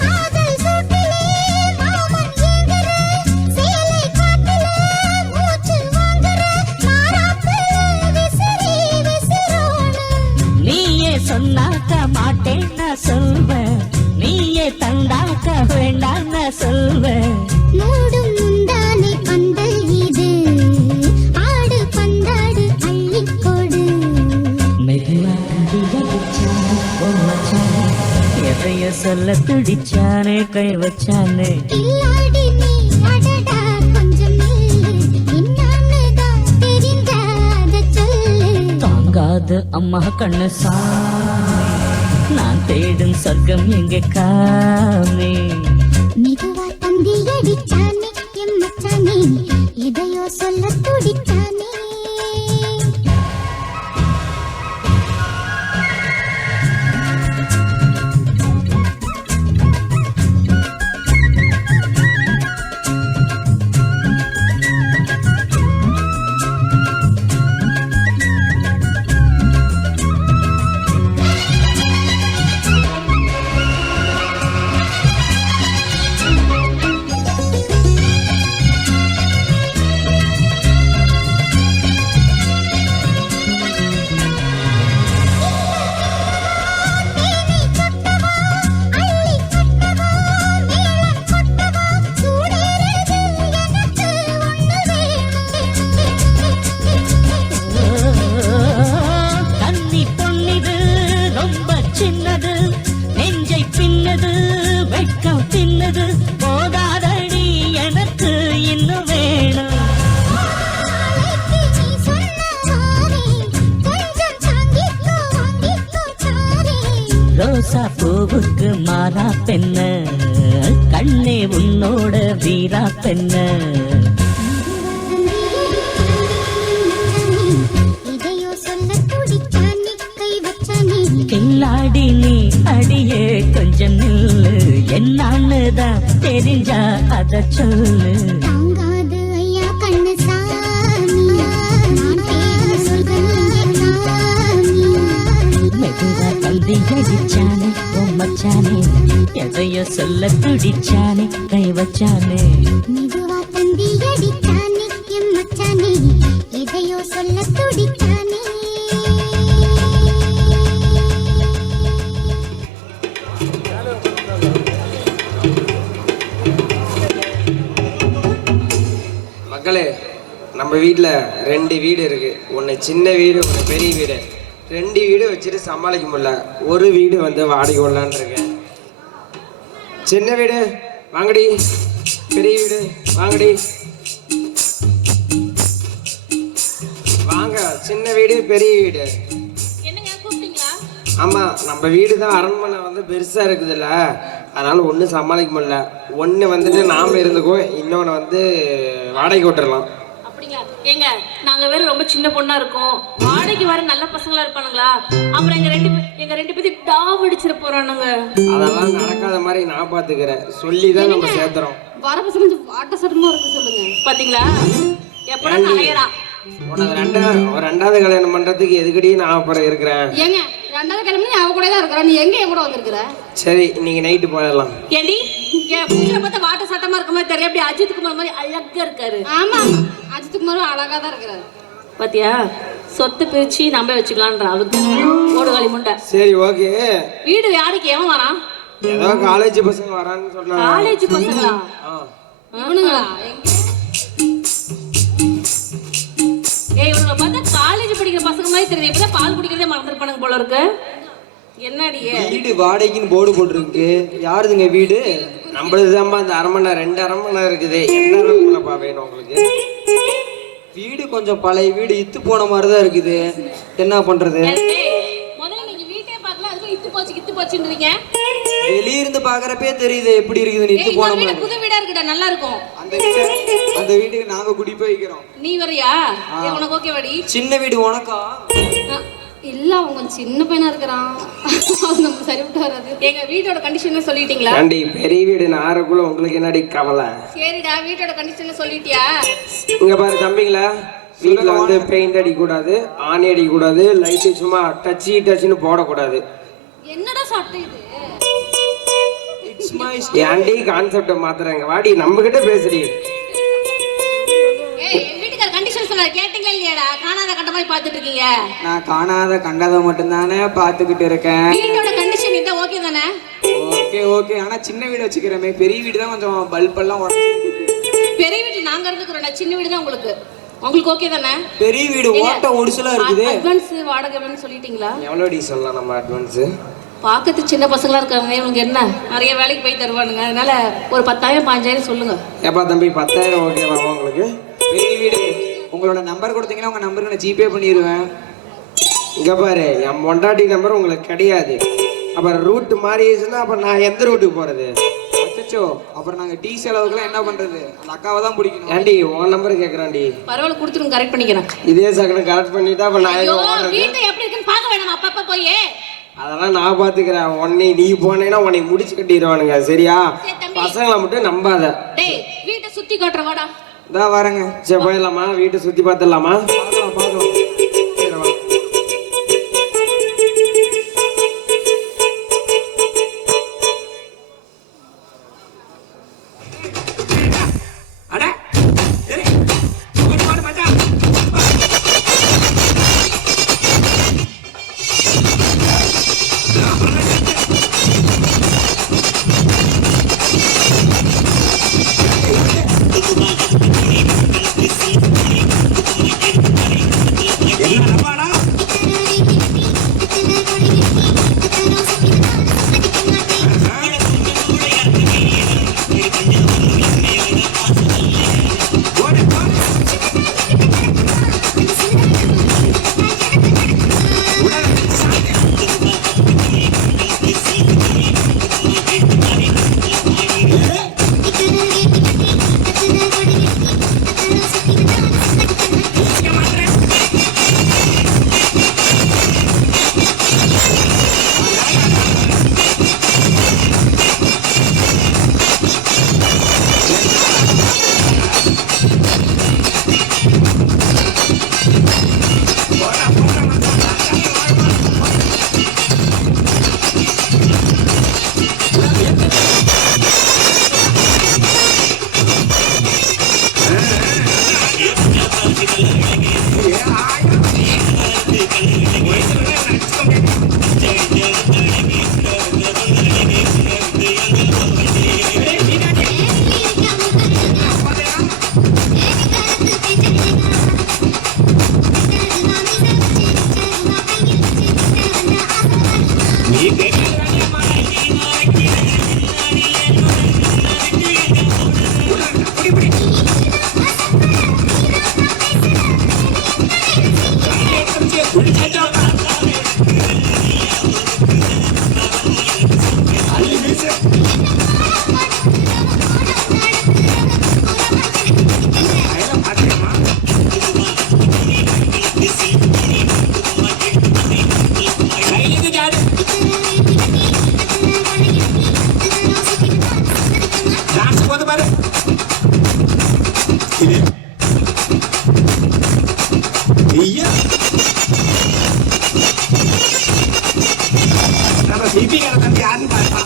காதல் சூட்டிலே மாமன் ஏங்குற சேலை காட்டுல மூச்சு வாங்குற மாறாப்புல விசிறி விசிறோடு நீயே சொன்னாக்க மாட்டேன் நான் சொல்வேன் நீயே தந்தாக்க வேண்டாம் நான் சொல்வேன் மூடும் முந்தானை பந்தல் இது ஆடு பந்தாடு அள்ளிக்கொடு மெதுவா தந்தி அடிச்சானே ஓ மச்சானே எதைய சொல்ல துடிச்சானே கை வச்சானே கில்லாடி நீ அடடா கொஞ்சம் நில்லு என்னன்னுதான் தெரிஞ்சாத சொல்லு தாங்காது அம்மா கண்ணு சாமி நான் தேடும் சொர்க்கம் எங்க காமி மெதுவா தந்தி அடிச்சானே எம் மச்சானே எதையோ சொல்ல துடிச்சானே கன்னி பொன்னிது ரொம்ப சின்னது நெஞ்சை பின்னது வெட்கம் தின்னது போதாதடி எனக்கு இன்னும் வேணும் ரோசா பூவுக்கு மாறா பெண்ண கண்ணே உன்னோட வீரா பெண்ண எதையோ சொல்ல துடிச்சானே கை வச்சானே கில்லாடி நீ அடியே கொஞ்சம் நில்லு என்னான்னுதான் தெரிஞ்சா அத சொல்லு தாங்காது ஐயா கண்ணு சாமி நான் பேரு சொல்கிறேன் சாமி மெதுவா தந்தி அடிச்சானே ஓ மச்சானே எதையோ சொல்ல துடிச்சானே கை வச்சானே மெதுவா தந்தி அடிச்சானே எம் மச்சானே எதையோ சொல்ல துடிச்சானே மக்களே நம்ம வீட்டில் 2 வீடு இருக்கு. ஒன்று சின்ன வீடு, ஒன்று பெரிய வீடு. 2 வீடு வச்சுட்டு சமாளிக்க முடியல. ஒரு வீடு வந்து வாடகை விடலான்னு இருக்கேன். சின்ன வீடு வாங்கடி, பெரிய வீடு வாங்கடி. வாங்க, சின்ன வீடு பெரிய வீடு. என்னங்க கூப்பிட்டீங்களா? ஆமாம், நம்ம வீடு தான் அரண்மனை வந்து பெருசாக இருக்குதுல்ல, அதனால ஒன்றும் சமாளிக்க முடியல. ஒன்று வந்துட்டு நாம் இருந்துக்குவோம், இன்னொன்று வந்து வாடகை விட்டுறலாம். அப்படிங்களா? ஏங்க நாங்க வேற ரொம்ப சின்ன பொண்ணா இருக்கோம், வாடகைக்கு வர நல்ல பசங்களா இருப்பானுங்களா? அப்புறம் எங்க ரெண்டு பேரும் டாவ் அடிச்சிட போறானுங்க. அதெல்லாம் நடக்காத மாதிரி நான் பார்த்துக்கிறேன், சொல்லி தான் நம்ம சேர்த்துறோம். வர பசங்க கொஞ்சம் வாட்ட சட்டமா இருக்க சொல்லுங்க. பாத்தீங்களா எப்படா நகையறான். உனக்கு ரெண்டாவது கல்யாணம் பண்றதுக்கு எதுக்கடி நான் அப்புறம் இருக்கிறேன். ஏங்க ரெண்டாவது கிளம்பி நீ அவ கூட தான் இருக்கிற, நீ எங்க என் கூட வந்திருக்கிற? சரி இன்னைக்கு நைட்டு போயிடலாம். ஏண்டி என் புருஷனை பார்த்தா வாட்ட சட்டமா இருக்க மாதிரி தெரியல, அப்படி அஜித் குமார் மாதிரி அழகா இருக்காரு. ஆமா, அஜித் குமாரும் அழகா தான் இருக்கிறாரு. பாத்தியா, சொத்து பிரிச்சு நம்ப வச்சுக்கலான்ற அவளுக்கு ஓடுகாலி முண்டை. சரி ஓகே. வீடு யாருக்கு எவன் வரான்? ஏதோ காலேஜ் பசங்க வரான்னு சொன்னாங்க. காலேஜ் பசங்களா? இவனுங்களா? ஏய், இவனுங்களை பார்த்தா காலேஜ் படிக்கிற பசங்க மாதிரி தெரியுது. இப்பதான் பால் குடிக்கிறதே மறந்துருப்பானுங்க போல இருக்கு. என்னடியே வீடு வாடகைன்னு போர்டு போட்டிருக்கு. யாருதுங்க வீடு? நம்மளுதுதான்பா. அந்த அரண்மனை 2 அரண்மனை இருக்குது. என்ன அரண்மனைப்பா வேணும் உங்களுக்கு? வீடு கொஞ்சம் பழைய வீடு, இத்து போன மாதிரி தான் இருக்குது. என்ன பண்றது? முதல்ல நீங்க வீட்டே பார்க்கல, அதுக்கு இத்து போச்சுன்றீங்க. வெளியிருந்து பாக்குறப்பே தெரியுது எப்படி இருக்குதுன்னு. இத்து போன மாதிரி. புது வீடா இருக்குடா, நல்லா இருக்கும். அந்த வீட்டுக்கு நாங்க குடி போய் வைக்கிறோம். நீ வரியா? உனக்கு ஓகே வாடி? சின்ன வீடு உனக்கா? இல்ல, அவங்க சின்ன பையனா இருக்கிறான், அது நமக்கு சரிவிட்டு வராது. எங்க வீட்டோட கண்டிஷன் சொல்லிட்டீங்களா? ஆண்டி பெரிய வீடு நாருக்குள்ள உங்களுக்கு என்னடி கவலை? சரிடா, வீட்டோட கண்டிஷன் சொல்லிட்டியா? இங்க பாரு தம்பிங்களா, வீட்டுல வந்து பெயிண்ட் அடிக்க கூடாது, ஆணி அடிக்க கூடாது, லைட்டு சும்மா டச்சுன்னு போடக்கூடாது. என்னடா சாப்பிட்டு இது? ஏன்டி கான்செப்ட மாத்துறாங்க? வாடி நம்ம கிட்ட பேசுறீ. ஏய், என் வீட்டுக்கார கண்டிஷன் சொல்ல கேட்டீங்களா இல்லையாடா? காணாத கண்ட மாதிரி பாத்துட்டு இருக்கீங்க. நான் காணாத கண்டதை மட்டும்தானே பார்த்துக்கிட்டு இருக்கேன். வீட்டோட கண்டிஷன் இதான் ஓகே தானே? Okay okay. ஆனா சின்ன வீடு வச்சுக்கிறமே, பெரிய வீடு தான் கொஞ்சம் பல்பெல்லாம் உடஞ்சிருக்கு. பெரிய வீட்டு நாங்க இருந்துக்கிறோம், சின்ன வீடு தான் உங்களுக்கு ஓகே தானே? பெரிய வீடு ஓட்ட ஒடிசலா இருக்குது. அட்வான்ஸ் வாடகைன்னு சொல்லிட்டீங்களா? எவ்வளோடி சொல்லலாம் நம்ம அட்வான்ஸ்? பார்க்கறது சின்ன பசங்களா இருக்காங்க, இவங்க என்ன நிறைய வேலைக்கு போய் தருவானுங்க. அதனால ஒரு 10,000 15,000 சொல்லுங்க. ஏப்பா தம்பி 10,000 ஓகேவா உங்களுக்கு? பெரிய வீடு. உங்களோட நம்பர் கொடுத்தீங்கன்னா உங்க நம்பருக்கு நான் ஜிபே பண்ணிடுவேன். இங்க பாரு, என் பொண்டாட்டி நம்பர் உங்களுக்கு கிடையாது. அப்புறம் ரூட் மாறிடுச்சுன்னா அப்புறம் நான் எந்த ரூட்டுக்கு போறது? அச்சோ, அப்புறம் நாங்க டீ செலவுக்குலாம் என்ன பண்றது? அந்த அக்காவை தான் பிடிக்கணும். ஏன்டி உன் நம்பர் கேட்குறான்டி. பரவாயில்ல, கொடுத்துருங்க, கரெக்ட் பண்ணிக்கிறேன். இதே சகனம் கரெக்ட் பண்ணிட்டா அப்ப நான் ஐயோ, எங்க போறது? வீட்டை எப்படி இருக்குன்னு பார்க்க வேணாம் அப்பப்ப போய்? அதெல்லாம் நான் பாத்துக்கிறேன். உன்னை நீ போனேன்னா உன்னை முடிச்சு கட்டிடுவானுங்க, சரியா? சரி தம்பி. பசங்களை மட்டும் நம்பாத. டேய், வீட்டை சுத்தி காட்டுற வாடா. இதான் வரேங்க. சரி போயிடலாமா? வீட்டை சுத்தி பார்த்துடலாமா? பார்க்கலாம். சரி வா. Yeah. பிபிக்கார தம்பி யாருன்னு பார்த்தா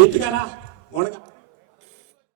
வீட்டுக்காரா உனக்கு